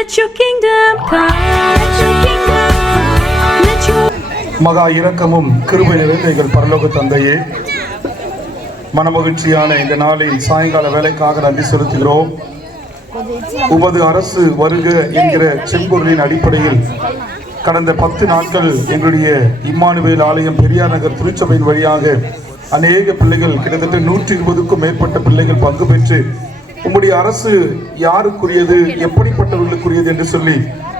Let your kingdom come. Let your kingdom come. Let your மகா இரக்கமும் கிருபை நிறைந்த எங்கள் பரலோக தந்தையே, மனமகிழ்ச்சியான இந்த நாளில் சாயங்கால வேலைக்காக நன்றி செலுத்துகிறோம். உமது அரசு வருக என்கிற செம்பொருளின் அடிப்படையில் கடந்த 10 நாட்கள் எங்களுடைய இம்மானுவேல் ஆலயம் பெரியார் நகர் திருச்சபையின் வழியாக அநேக பிள்ளைகள், கிட்டத்தட்ட 120க்கும் மேற்பட்ட பிள்ளைகள் பங்கு பெற்று உம்முடைய அரசு யாருக்குரியது, எப்படிப்பட்டவர்களுக்குரியது என்று சொல்லி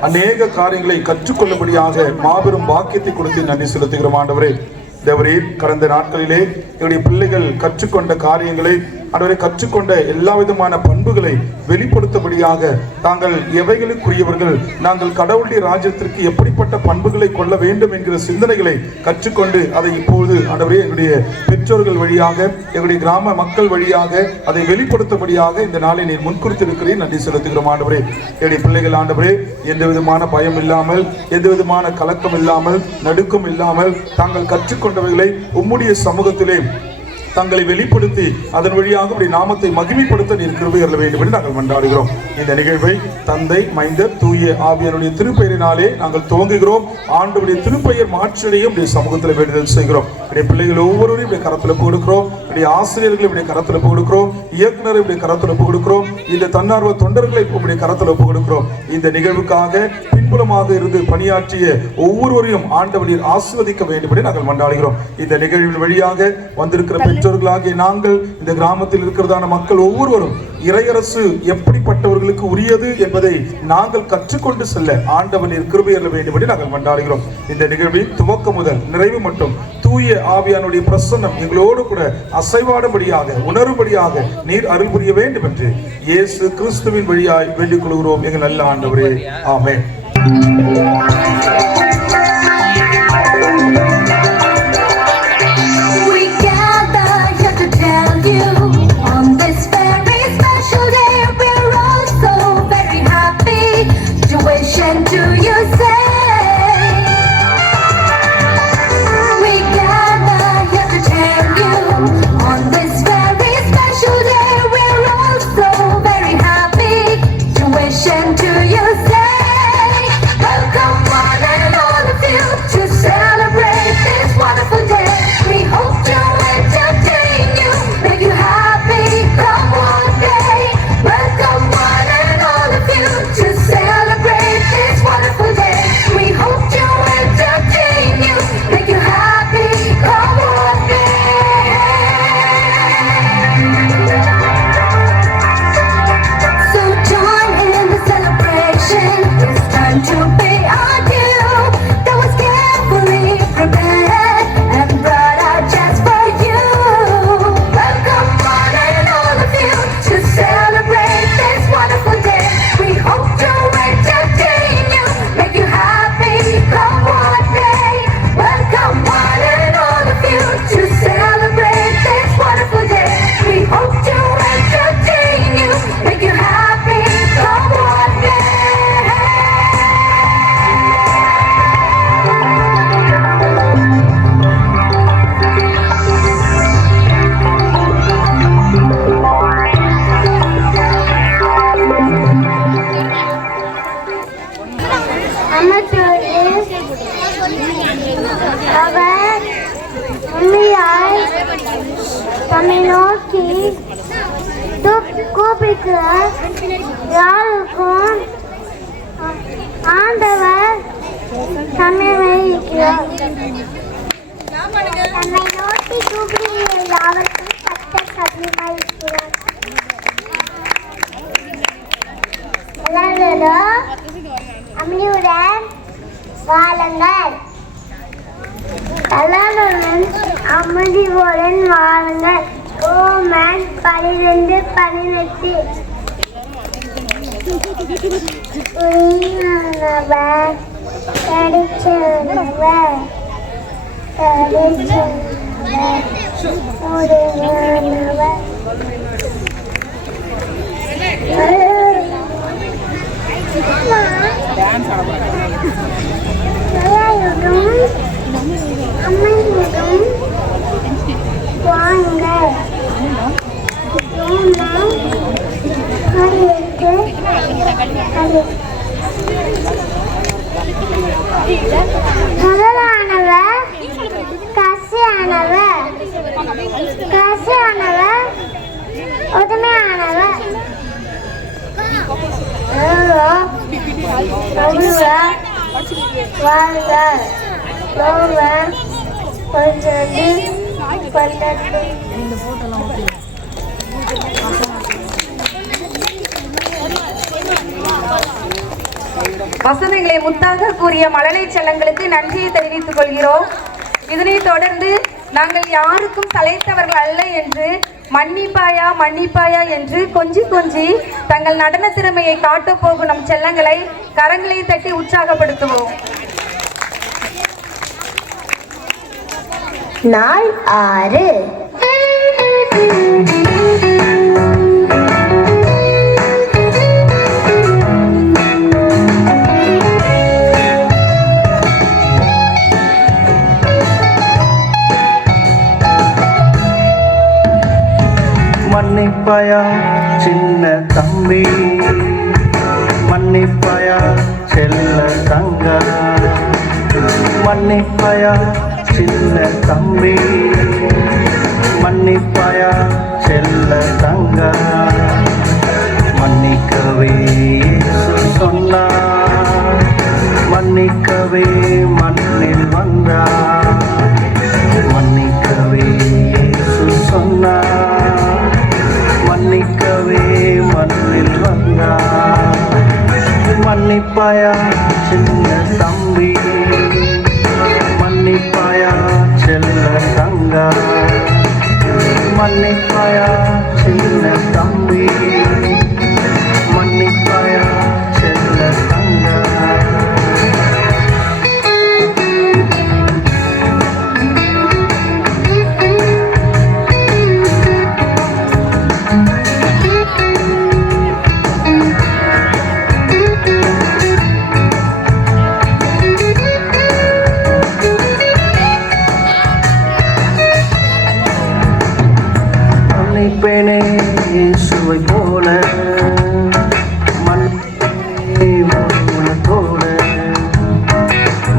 அநேக காரியங்களை கற்றுக்கொள்ளும்படியாக மாபெரும் பாக்கியத்தை கொடுத்து நன்றி செலுத்துகிறோம். ஆண்டவரே, தேவரே, கடந்த நாட்களிலே என்னுடைய பிள்ளைகள் கற்றுக்கொண்ட காரியங்களை, ஆண்டவரே, கற்றுக்கொண்ட எல்லா விதமான பண்புகளை வெளிப்படுத்தபடியாக தாங்கள் எவைகளுக்குரியவர்கள், நாங்கள் கடவுளுடைய ராஜ்யத்திற்கு எப்படிப்பட்ட பண்புகளை கொள்ள வேண்டும் என்கிற சிந்தனைகளை கற்றுக்கொண்டு அதை இப்போது ஆண்டவரே எங்களுடைய பெற்றோர்கள் வழியாக, எங்களுடைய கிராம மக்கள் வழியாக அதை வெளிப்படுத்தபடியாக இந்த நாளை நீர் முன்குறித்திருக்கிறேன். நன்றி செலுத்துகிறோம். ஆண்டவரே, என்னுடைய பிள்ளைகள் ஆண்டவரே எந்த விதமான பயம் இல்லாமல், எந்த விதமான கலக்கம் இல்லாமல், நடுக்கம் இல்லாமல் தாங்கள் கற்றுக்கொண்டவைகளை உம்முடைய சமூகத்திலே தங்களை வெளிப்படுத்தி அதன் வழியாக உடைய நாமத்தை மகிமைப்படுத்த நீர் கிருபை அருள வேண்டும் என்று நாங்கள் மன்றாடுகிறோம். இந்த நிகழ்வை தந்தை, மைந்தர், தூய ஆவியானுடைய திருப்பெயரினாலே நாங்கள் துவங்குகிறோம். ஆண்டவருடைய திருப்பெயர் மாற்றடைய உடைய சமூகத்தில் வேண்டுதல் செய்கிறோம். உடைய பிள்ளைகள் ஒவ்வொருவரையும் இப்படி கரத்தில் கொடுக்கிறோம். உடைய ஆசிரியர்களை இப்படி கரத்தில் கொடுக்கிறோம். இயக்குநரை இப்படி கரத்தில் கொடுக்கிறோம். இந்த தன்னார்வ தொண்டர்களை இப்படி கரத்தில் கொடுக்கிறோம். இந்த நிகழ்வுக்காக பின்புலமாக இருந்து பணியாற்றிய ஒவ்வொருவரையும் ஆண்டவரில் ஆசீர்வதிக்க வேண்டும் என்று நாங்கள் மன்றாடுகிறோம். இந்த நிகழ்வின் வழியாக வந்திருக்கிற பெற்றோர்களாகிய நாங்கள், இந்த கிராமத்தில் இருக்கிறதான மக்கள் ஒவ்வொருவரும் இறையரசு எப்படிப்பட்டவர்களுக்கு உரியது என்பதை நாங்கள் கற்றுக்கொண்டு செல்ல ஆண்டவனின் கிருபை அருள வேண்டும் என்று நாங்கள் மன்றாடுகிறோம். இந்த நிகழ்வின் துவக்கம் முதல் நிறைவு மட்டும் தூய ஆவியானுடைய பிரசன்னம் எங்களோடு கூட அசைவாடும்படியாக, உணரும்படியாக நீர் அருள் புரிய வேண்டும் என்று இயேசு கிறிஸ்துவின் வழியாய் வேண்டிக் கொள்கிறோம் எங்கள் நல்ல ஆண்டவரே. ஆமென். நம்மை நோக்கி கூப்பிட்டு யாருக்கும் ஆண்டவர் நம்மை வைக்கிறார். நம்மை நோக்கி கூப்பிடுகிற யாருக்கும் கர்த்தர் கடினமாயிருக்கிறார். எல்லாரும் அமைதியுடன் வாழுங்கள். எல்லாருடன் அமைதியுடன் வாழுங்கள். ரோமன் 12:18. உயிரானவர் கிடைச்சவர் உடையவர் அமைதியும் வாங்க. வாழ்க வாழ்க நோவ 12 வசனங்களை முத்தாக கூறிய மழலை செல்லங்களுக்கு நன்றியை தெரிவித்துக் கொள்கிறோம். இதனைத் தொடர்ந்து நாங்கள் யாருக்கும் சளைத்தவர்கள் அல்ல என்று மன்னிப்பாயா மன்னிப்பாயா என்று கொஞ்சி கொஞ்சி தங்கள் நடன திறமையை காட்டப் போகும் நம் செல்லங்களை கரங்களை தட்டி உற்சாகப்படுத்துவோம். நாள் 6 மன்னிப்பாயா சின்ன தம்பி, மன்னிப்பாயா செல்ல தங்கா, மன்னிப்பாயா சின்ன தம்பி, மன்னிப்பாயா செல்ல தங்கா. மன்னிக்கவே இயேசு சொன்னார், மன்னிக்கவே மண்ணில் வந்தார். மன்னிக்கவே இயேசு சொன்னார், மன்னிக்கவே மண்ணில் வந்தார். மன்னிப்பாயா சின்ன தம்பி, மன்னிப்பாயா செல்ல தங்கா, மன்னிப்பாயா சின்ன தம்பி, மன்னிப்பாயா செல்ல தங்கா. மன்னிப்பேனே இயேசுவை போல, மன்னிப்பேனே போல,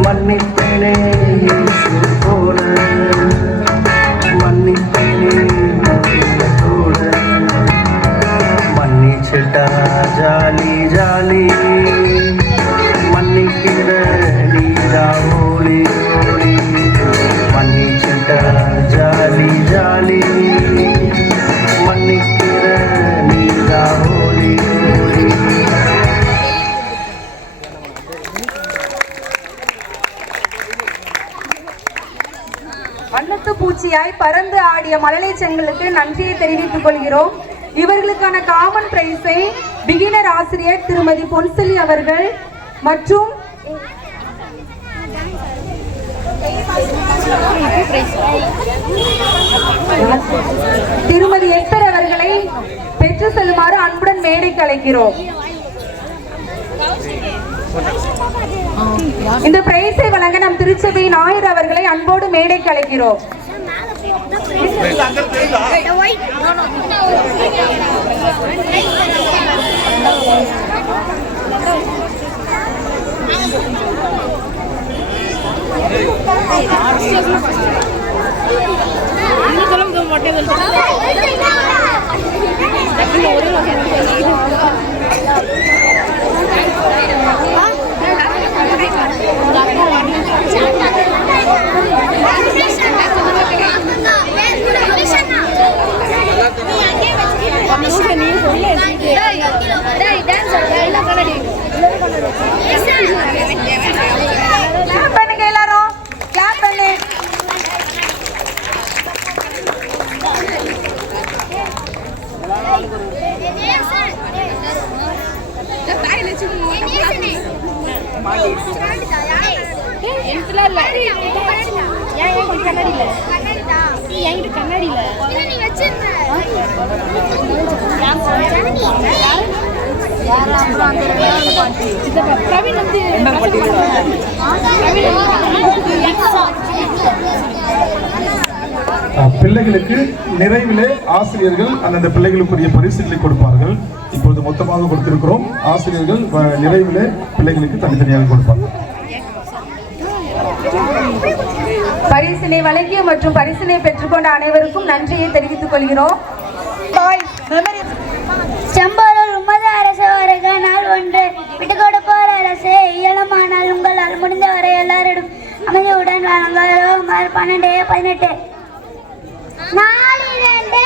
மன்னிப்பேனே இயேசுவை போல, மன்னிப்பேனே போல. மன்னிச்சிட்டா ஜாலி ஜாலி, மன்னிக்கிற நீதா ஓலி ஓலி. மன்னிச்சிட்டா ஜாலி ஜாலி, மன்னிக்கிற நீதா ஓலி ஓலி. வண்ணத்து பூச்சியாய் பறந்து ஆடிய மழலை செங்களுக்கு நன்றியை தெரிவித்துக் கொள்கிறோம். இவர்களுக்கான காமன் பிரைஸை பிகினர் ஆசிரியர் திருமதி பொன்செலி அவர்கள் மற்றும் திருமதி எஸ்தர் அவர்களை பெற்று செல்லுமாறு அன்புடன் மேடைக்கு அழைக்கிறோம். இந்த பிரைஸை வழங்க நம் திருச்சபை நாயர் அவர்களை அன்போடு மேடைக்கு அழைக்கிறோம். பண்ணுங்க எல்லாரும் கிளாப் பண்ணு. பிள்ளைகளுக்கு நிறைவிலே ஆசிரியர்கள் அந்தந்த பிள்ளைகளுக்குரிய பரிசுகளை கொடுப்பார்கள். இப்பொழுது மொத்தமாக கொடுத்திருக்கிறோம். ஆசிரியர்கள் நிறைவிலே பிள்ளைகளுக்கு தனித்தனியாக கொடுப்பார்கள். பரிசினை வழங்கிய மற்றும் பரிசினை பெற்றுக்கொண்ட அனைவருக்கும் நன்றியை தெரிவித்துக் கொள்கிறோம். செம்பொருள் உமது அரசு வருக நாள் ஒன்று விட்டுக்கொடுப்போர் அரசு 18. 4-2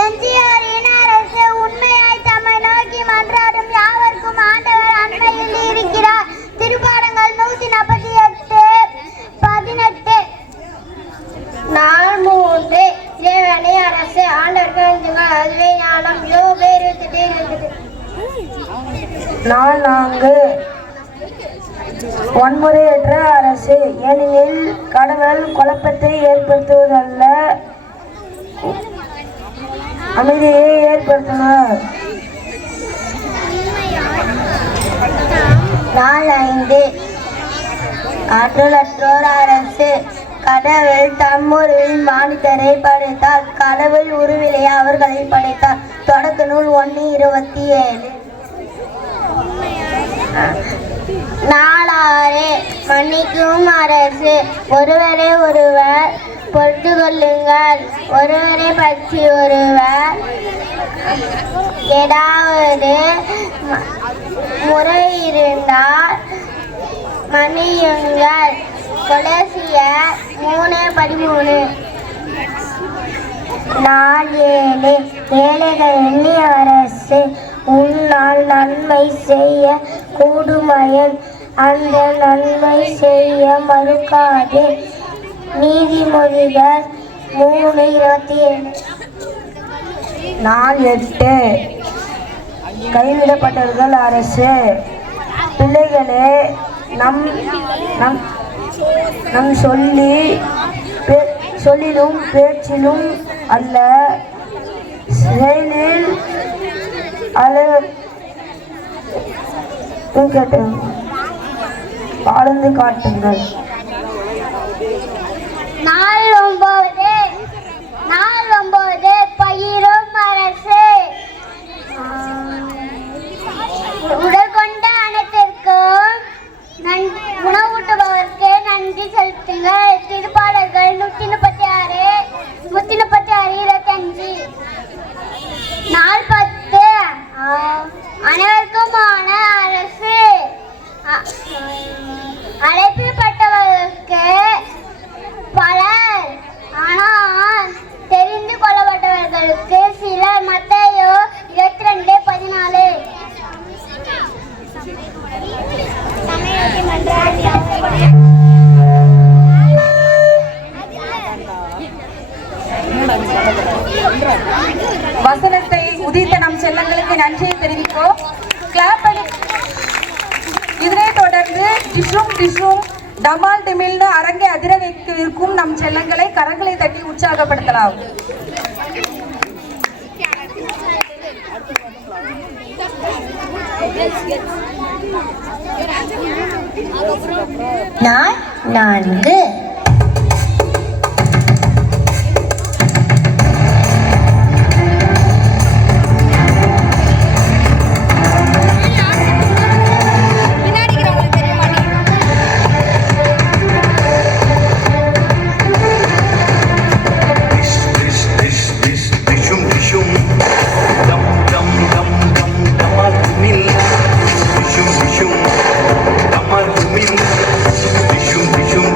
எம்ஜிஆரின் அரசு உண்மையாய் தம்மை நோக்கி மன்றாடும் யாவருக்கும் ஆண்டவர் அண்மையில் இருக்கிறார். திருப்பாடங்கள் 148 18. 4-3 இறைவனை அரசு ஆண்டவர்கள் அதுவே ஞானம். யோபு 28. 4 வன்முறையற்ற அரசு, ஏனெனில் கடவுள் குழப்பத்தை ஏற்படுத்துவதல்ல, அமைதியை ஏற்படுத்தினார். 4-5 ஆற்றலற்றோர் அரசு, கடவுள் தம்முருவில் மானிடரை படைத்தார், கடவுள் உருவிலே அவர்களை படைத்தார். தொடக்க நூல் 1:27. 4-6 மன்னிக்கும் அரசு, ஒருவரை ஒருவர் பொறுத்து கொள்ளுங்கள், ஒருவரை பற்றி ஒருவர் ஏதாவது முறை இருந்தால் மன்னியுங்கள். கொலோசியர் 3:13. 4-7 ஏழைகள் எண்ணி அரசு, உன்னால் நன்மை செய்ய கூடுமையன் அந்த நன்மை செய்ய மறுக்காதே. நீதிமொழிகள் 3:27. 4-8 கைவிடப்பட்டவர்கள் அரசு, பிள்ளைகளே நம் நம் நம் சொல்லிலும் பேச்சிலும் அல்ல, செயலில் வாழ்ந்து காட்டுங்கள். 4-9 பயிரும் அரசு, உடல் கொண்ட அனைத்திற்கும் உணவூட்டுபவருக்கு நன்றி செலுத்துங்கள். திருப்பாடல்கள் 136 25. 4-10 அனைவருக்குமான அரசு, அழைக்கப்பட்டவர்களுக்கு பலர், ஆனால் தெரிந்து கொள்ளப்பட்டவர்களுக்கு சிலர். மத்தேயு 22:14. வசனத்தை உதித்த நம் செல்லங்களுக்கு நன்றியை தெரிவிப்போம். கிளாப் பண்ணி. இதனைத் தொடர்ந்து டிஷ்ரும் டிஷ்ரும் டமால் டிமில்னு அரங்கை அதிர வைக்கும் நம் செல்லங்களை கரங்களை தட்டி உற்சாகப்படுத்தலாம். நான்கு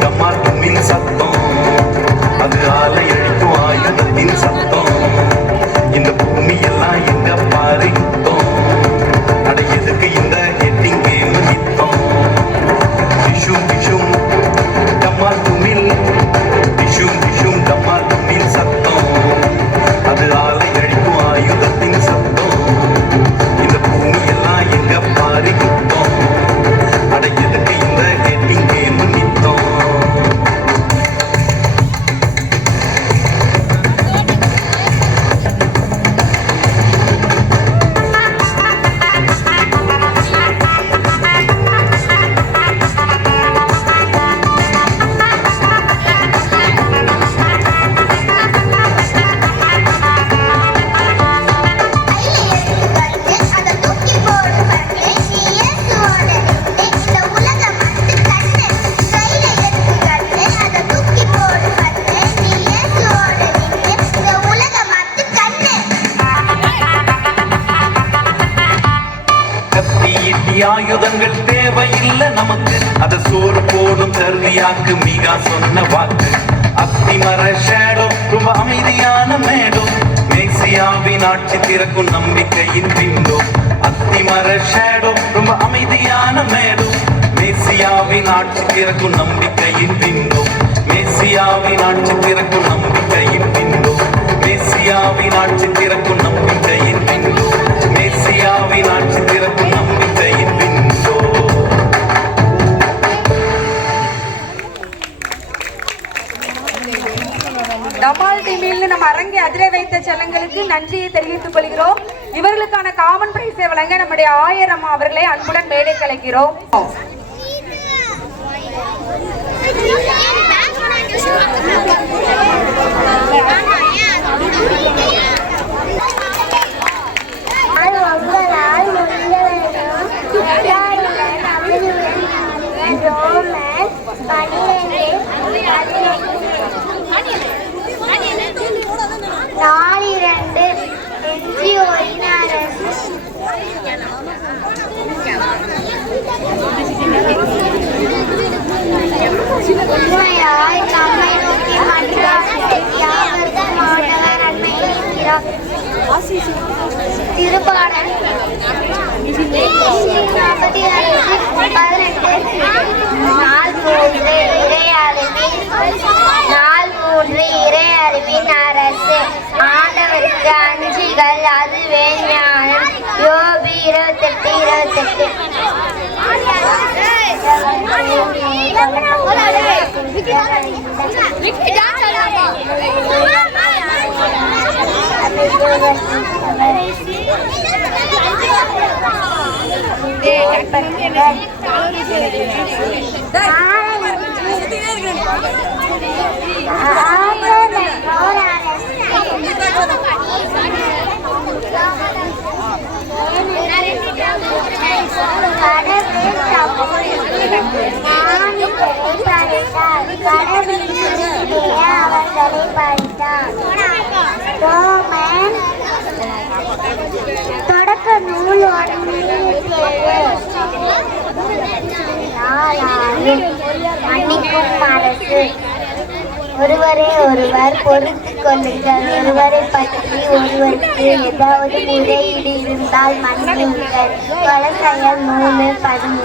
Damar ஆயுதங்கள் தேவையில்லை நமக்கு, அத சோறு போடும் கருவியாக்கு மிகா சொன்ன வாக்கு. அத்திமர ஷேடோ ரொம்ப அமைதியான மேடோ, மேசியாவின் ஆட்சி திறக்கும் நம்பிக்கையின் விண்டோ. அத்திமர ஷேடோ ரொம்ப அமைதியான மேடோ, மேசியாவின் ஆட்சி திறக்கும் நம்பிக்கையின் விண்டோ. மேசியாவின் ஆட்சி திறக்கும் நம்பிக்கையின் விண்டோ. மேசியாவின் ஆட்சி திறக்கும் நம்பிக்கையின் விண்டோ. மேசியாவின் ஆட்சி திறக்கும் நம்பிக்கையின் விண்டோ. டமால் டிமில்னு நம்ம அரங்கை அதிர வைத்த செல்லங்களுக்கு நன்றியை தெரிவித்துக் கொள்கிறோம். இவர்களுக்கான காமன் பிரைஸை வழங்க நம்முடைய ஆயரம்மா அவர்களை அன்புடன் மேடை கலைக்கிறோம். உண்மையாய் நம்மை நோக்கி மன்றாடுங்கள், யாவருக்கும் ஆண்டவர் நன்மை செய்கிறார். திருப்பாடல் 43 இறை அறிவின் அரசு, ஆண்டவருக்கு அஞ்சுகள், அதுவே ஞானம். யோபு 28:28. தொடக்க நூல் மன்னிக்கும் அரசு. ஒருவரை ஒருவர் பொறுத்துக் கொள்ளுங்கள், ஒருவரை பற்றி ஒருவருக்கு ஏதாவது முறையீடு இருந்தால் மன்னியுங்கள். கொலசையர் 3:13.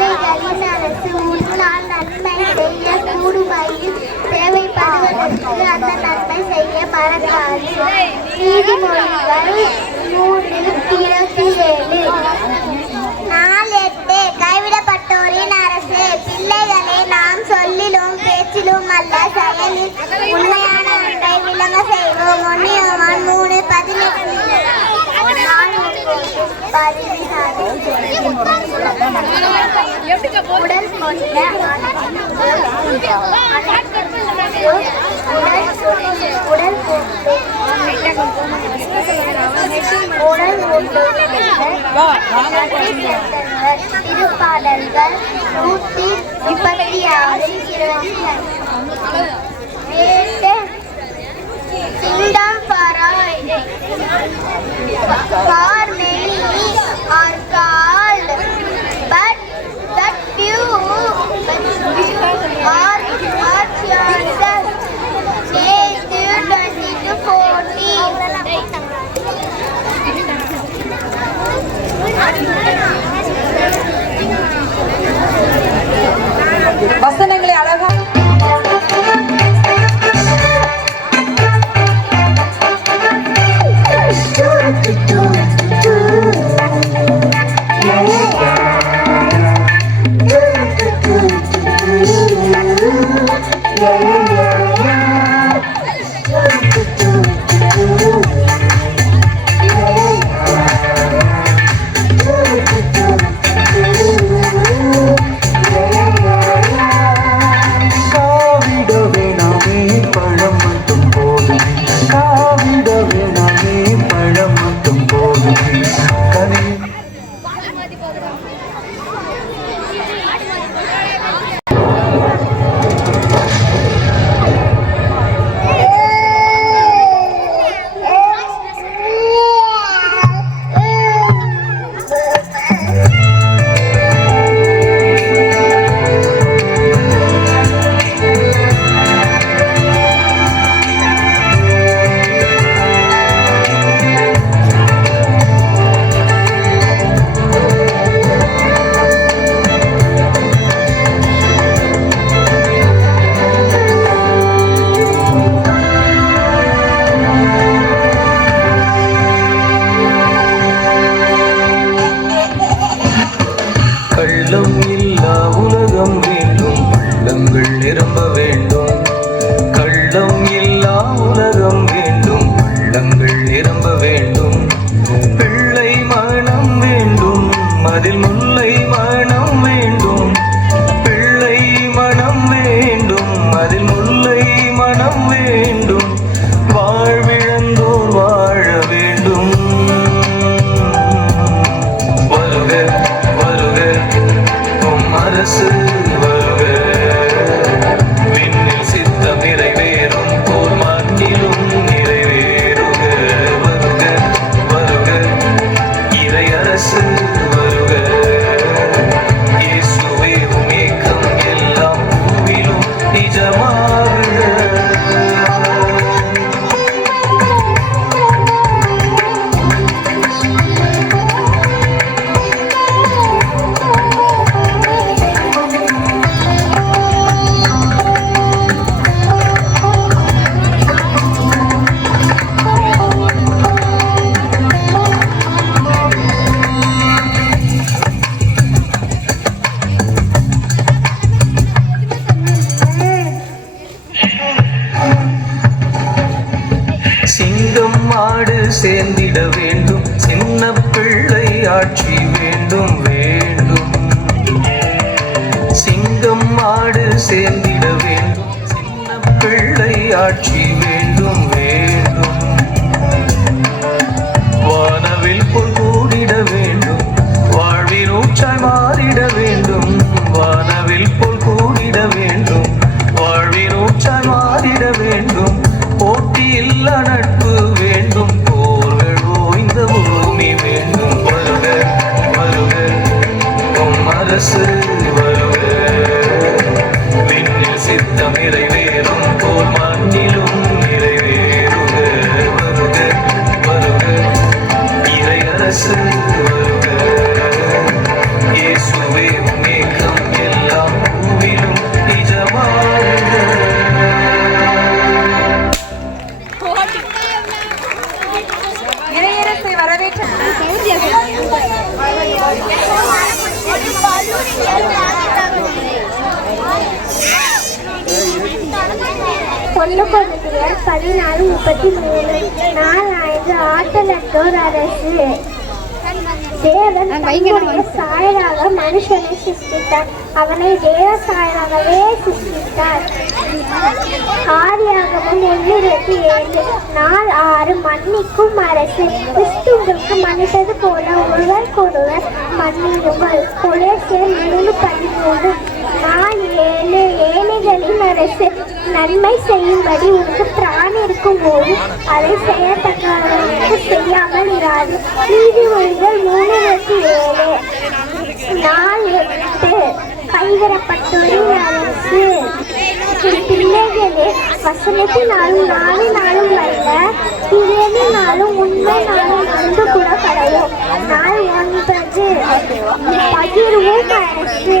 ஏழைகளின் அரசு முன்னால் நன்மை செய்ய கூடுமையில் தேவைப்படுவதற்கு அந்த நன்மை செய்ய மறக்காது. நீதிமொழிகள் 3:27. 4:8. கைவிடப்பட்டோரின் அரசு. பிள்ளைகளை நாம் சொல்லிலும் பேச்சிலும் அல்ல, செயலில் உண்மையான அன்பை விளங்க செய்வோம். 1 யோவான் 3:18. திருப்பாடல்கள் 136. Kingdom for all. For many are called, but few are chosen. Matthew 20:40. வசனங்களை அழகா Do சேர்ந்திட வேண்டும், சின்ன பிள்ளை ஆட்சி வேண்டும் வேண்டும். சிங்கம் மாடு சேர்ந்திட வேண்டும், சின்ன பிள்ளை ஆட்சி வேண்டும் வேண்டும். வானவில் போல் கூடிட வேண்டும், வாழ்வின் ஊற்றாய் மாறிட வேண்டும். வானவில் போல் கூடிட வேண்டும், வாழ்வின் ஊற்றாய் மாறிட வேண்டும். போட்டியில்லா நட்பு வேண்டும், போர்கள் ஓய்ந்த பூமி வேண்டும். வருக வருக உம் அரசு வருக, விண்ணில் சித்தம் நிறைவேறும் போல் மண்ணிலும் நிறைவேறுக. வருக வருக இறை அரசு வருக, இயேசுவே உம் ஏக்கம் எல்லாம் பூவிலும் நிஜமாகுக. இறையரசை வரவேற்ற ஒன்று கொடுக்கிறார் 14:33. நாள் 5 ஆட்டலற்றோர் அரசு. தேவன் தம்முடைய சாயலாக மனுஷனை சிருஷ்டித்தார், அவனை தேவ சாயலாகவே சிருஷ்டித்தார். ஆதியாகமம் 1:27. நாள் 6 மன்னிக்கும் அரசு. கிறிஸ்துவுக்கு மன்னித்தது போல ஒருவருக்கொருவர் மன்னியுங்கள். கொலோசியர் 3:13. நாள் 7 ஏழைகளின் அரசு. நன்மை செய்யும்படி உனக்கு பிராணி இருக்கும் போது அதை செய்யத்தக்கவர்களுக்கு செய்யாமல் இராது. நீதிமொழிகள் 3:7. நாள் 8 கைவிடப்பட்டோரின் அரசு. பிள்ளைகளே, வசனத்தினாலும் நாளினாலும் அல்ல, பிறவினாலும் உண்மைனாலும் நன்கு கூட கடையும். நாள் 9 பகிர்வும் அரசு.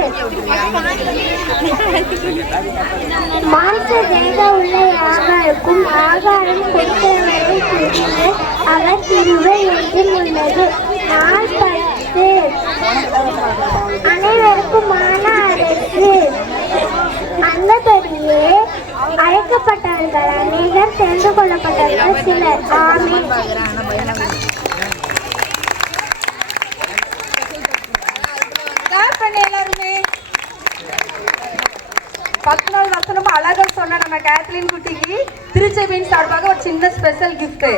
மாம்ச தேக உள்ள யாவருக்கும் ஆகாரம் கொடுத்தவரை குறித்து அவர் திருவை என்றும் உள்ளது. நாள் 10 அனைவருக்குமான அரசு. அந்தபடியே அழைக்கப்பட்டவர்கள் அநேகர், தெரிந்து கொள்ளப்பட்டவர்கள் சிலர். ஆமென். எல்லாருமே 10 நாள் வசனமும் அழகா சொன்ன நம்ம கேத்லின் குட்டிக்கு திருச்சபையின் சார்பாக ஒரு சின்ன ஸ்பெஷல் கிஃப்ட்.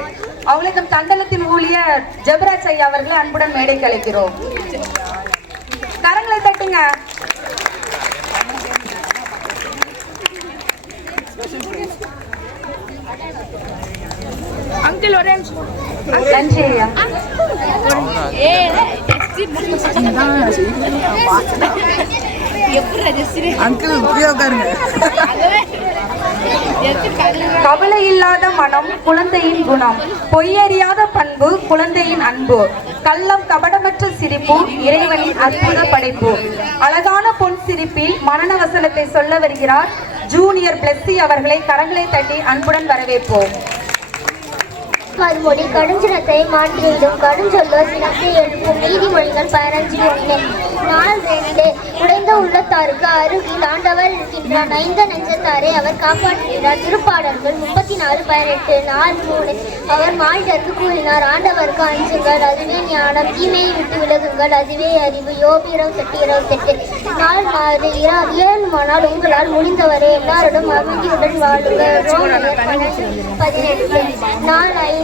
அவங்களை நம் தண்டலத்தின் ஊழியர் ஜெபராஜ் ஐயா அவர்களை அன்புடன் மேடைக்கு அழைக்கிறோம். கரங்களை தட்டுங்க. அங்கிள் ஒரே நன்றி ஐயா. கவலை இல்லாத மனம் குழந்தையின் குணம், பொய்யறியாத பண்பு குழந்தையின் அன்பு, கள்ளம் கபடமற்ற சிரிப்பு இறைவனின் அற்புத படைப்பு. அழகான பொன் சிரிப்பில் மரண வசனத்தை சொல்ல வருகிறார் ஜூனியர் பிளஸ்ஸி அவர்களை கரங்களை தட்டி அன்புடன் வரவேற்போம். மறுமொழி கடுஞ்சினத்தை மாற்றிடும், கடுஞ்சொல்லோ சினத்தை எழுப்பும். நீதிமொழிகள் 15:1. நாள் 2 உடைந்த உள்ளத்தாருக்கு அருகில் ஆண்டவர் இருக்கின்றார், நைந்த நெஞ்சத்தாரை அவர் காப்பாற்றுகிறார். திருப்பாடல்கள் 34:18. நாள் 3 அவர் மாண்டற்கு கூறினார், ஆண்டவருக்கு அஞ்சுங்கள், அதுவே ஞானம். தீமையை விட்டு விலகுங்கள், அதுவே அறிவு. யோபு 28:28. நாள் 4 ஏழுமானால் உங்களால் முடிந்தவரை எல்லாரிடம் அமைதியுடன் வாழுங்கள். ரோமர் 12:18. நாள் 5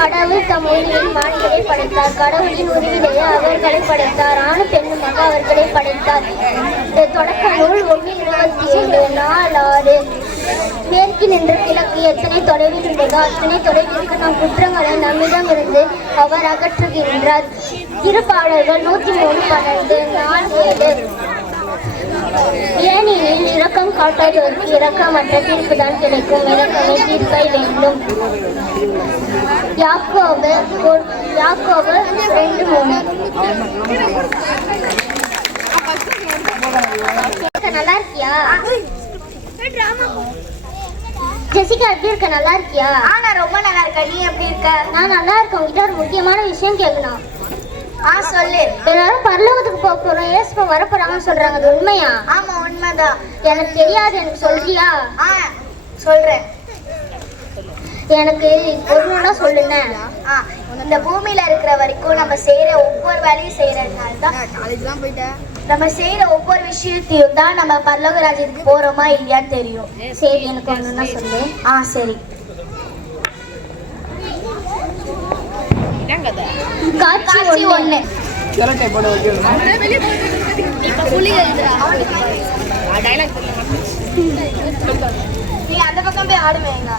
கடவுள் தம் உருவில் மானிடரை படைத்தார், கடவுளின் உருவிலேயே அவர்களை படைத்தார், ஆணு பெண்ணுமாக அவர்களை படைத்தார். தொடக்க நூல் 1:27. நாள் 6 மேற்கு நின்று கிழக்கு எத்தனை தொலைவில் உள்ளதோ அத்தனை தொலைவிற்கு நம் குற்றங்களை நம்மிடமிருந்து அவர் அகற்றுகின்றார். திருப்பாடல்கள் 103:12. நாள் 7 ஏனெனில் இரக்கம் காட்டாதவருக்கு இரக்கமற்ற தீர்ப்புதான் கிடைக்கும், இரக்கமே தீர்ப்பை வேண்டும். யாக்கோபு 2:3. நல்லா இருக்கியா? ஜெசிகா எப்படி இருக்க? நல்லா இருக்கியா? நான் ரொம்ப நல்லா இருக்கேன். நீ எப்படி இருக்க? நான் நல்லா இருக்கேன். உங்ககிட்ட ஒரு முக்கியமான விஷயம் கேட்கணும். சொல்லு. எல்லாரும் பரலோகத்துக்கு போக போறோம், ஏசுப்பா வர போறாங்கன்னு சொல்றாங்க, அது உண்மையா? ஆமா, உண்மைதான். எனக்கு தெரியாது, எனக்கு சொல்றியா? சொல்றேன். எனக்கு ஒன்றுனா சொல்லுங்க. இந்த பூமியில இருக்கிற வரைக்கும் நம்ம செய்யற ஒவ்வொரு வேலையும் செய்யறதுனால தான் நம்ம செய்யற ஒவ்வொரு விஷயத்தையும் தான் நம்ம பரலோக ராஜ்யத்துக்கு போறோமா இல்லையான்னு தெரியும். சரி, எனக்கு ஒன்றுனா சொல்லு. சரி. காட்சி 1. அந்த பக்கம் போய் ஆடுவேங்க.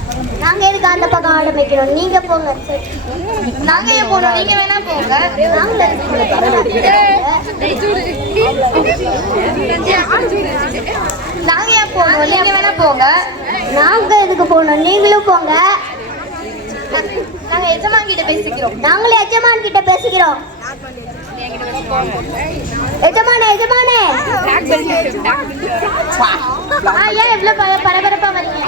நாங்க எதுக்கு அந்த பக்கம் ஆட வைக்கிறோம்? நீங்க போங்க. நாங்க ஏன் போனோம்? நீங்க வேணா போங்க. நாங்க ஏன் போனோம்? நீங்க வேணா போங்க. நாங்க எதுக்கு போனோம்? நீங்களும் போங்க. நாங்க எஜமான் கிட்ட பேசிக்கிறோம். நாங்களே எஜமான் கிட்ட பேசிக்கிறோம். எஜமானே ஏன் இவ்வளவு பரபரப்பா வரீங்க?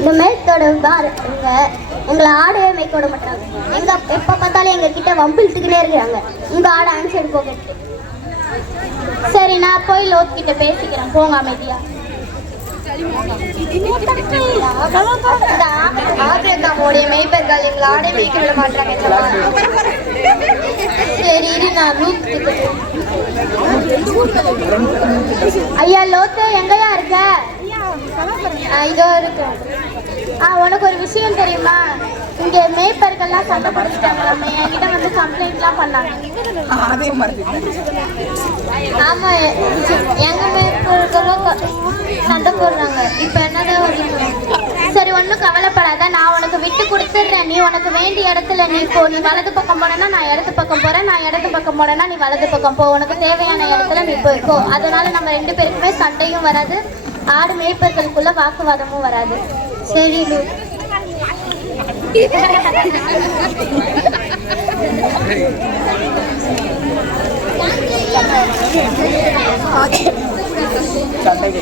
இந்த மேற்கோட எங்களை ஆடவே மேய்க்க விட மாட்டாங்க. எப்ப பார்த்தாலும் எங்க கிட்ட வம்பிழுத்துக்கிட்டே இருக்கிறாங்க. உங்க ஆட ஆன்சர் போகிட்டு. சரி, நான் போய் லோத் கிட்ட பேசிக்கிறேன். போங்க அமைதியா. ஆபிரகாமுடைய மேய்ப்பர்கள் எங்களை ஆடை மேய்க்க விட மாட்டாங்க. சரி, நான் லூத் கிட்ட. ஐயா லோத்து, எங்கயா இருக்க? இதோ இருக்கேன். உனக்கு ஒரு விஷயம் தெரியுமா? இங்க மேய்ப்பர்கள்லாம் சண்டை போட்டுட்டாங்களாமே. என்கிட்ட வந்து கம்ப்ளைண்ட்லாம் பண்ணாங்க. ஆமா, எங்க மேய்ப்பர்களும் சண்டை போடுறாங்க. இப்ப என்னதான் வரைக்கும்? சரி, ஒன்றும் கவலைப்படாத. நான் உனக்கு விட்டு கொடுத்துட்றேன். நீ உனக்கு வேண்டிய இடத்துல நீ போ. நீ வலது பக்கம் போனேன்னா நான் இடது பக்கம் போறேன். நான் இடது பக்கம் போனேன்னா நீ வலது பக்கம் போ. உனக்கு தேவையான இடத்துல நீ போய்க்கோ. அதனால நம்ம 2 பேருக்குமே சண்டையும் வராது, ஆடு மேய்ப்பர்களுக்குள்ள வாக்குவாதமும் வராது. சரி லூ.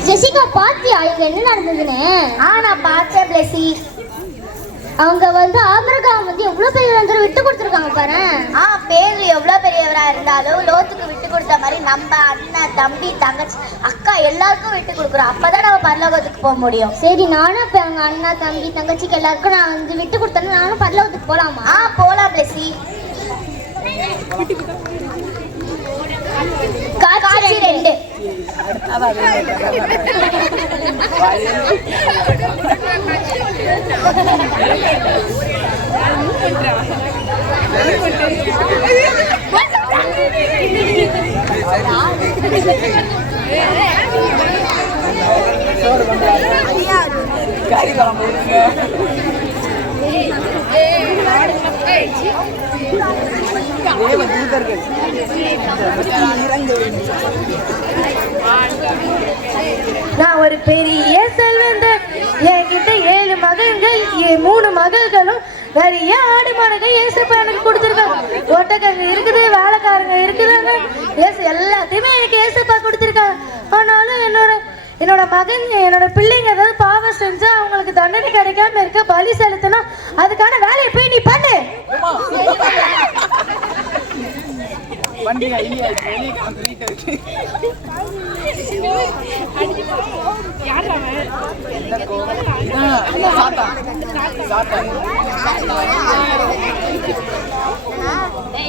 ஜெசிகா, பாத்தியா இங்க என்ன நடந்ததுன்னு? நான் பார்த்தேன் பிளெஸி. அவங்க வந்து ஆபிரகாம் வந்து எவ்வளவு பெரிய வந்து விட்டு கொடுத்துருக்காங்க பாரு. பேரு எவ்வளவு பெரியவரா இருந்தாலும் லோத்துக்கு விட்டு கொடுத்த மாதிரி நம்ம அண்ணன், தம்பி, தங்கச்சி, அக்கா எல்லாருக்கும் விட்டு கொடுக்குறோம். அப்பதான் நம்ம பரலோகத்துக்கு போக முடியும். சரி, நானும் இப்ப எங்க அண்ணா, தம்பி, தங்கச்சிக்கு எல்லாருக்கும் நான் வந்து விட்டு கொடுத்தேன்னா நானும் பரலோகத்துக்கு போலாமா? போலாம் பிளெஸி. காட்சி 2. நான் ஒரு பெரிய செல்வந்தன். என்கிட்ட 7 மகன்கள், 3 மகள்களும் நிறைய ஆடு மாடுகள் ஏசப்பா எனக்கு கொடுத்துருக்காங்க. ஒட்டக்கங்க இருக்குது, வேலைக்காரங்க இருக்குதாங்க. எல்லாத்தையுமே எனக்கு ஏசப்பா கொடுத்துருக்காங்க. ஆனாலும் என்னோட மகன், என்னோட பிள்ளைங்க ஏதாவது பாவம் செஞ்சா அவங்களுக்கு தண்டனை கிடைக்காம இருக்க, பலி செலுத்தணும். அதுக்கான வேலையை போய் நீ பண்ணு.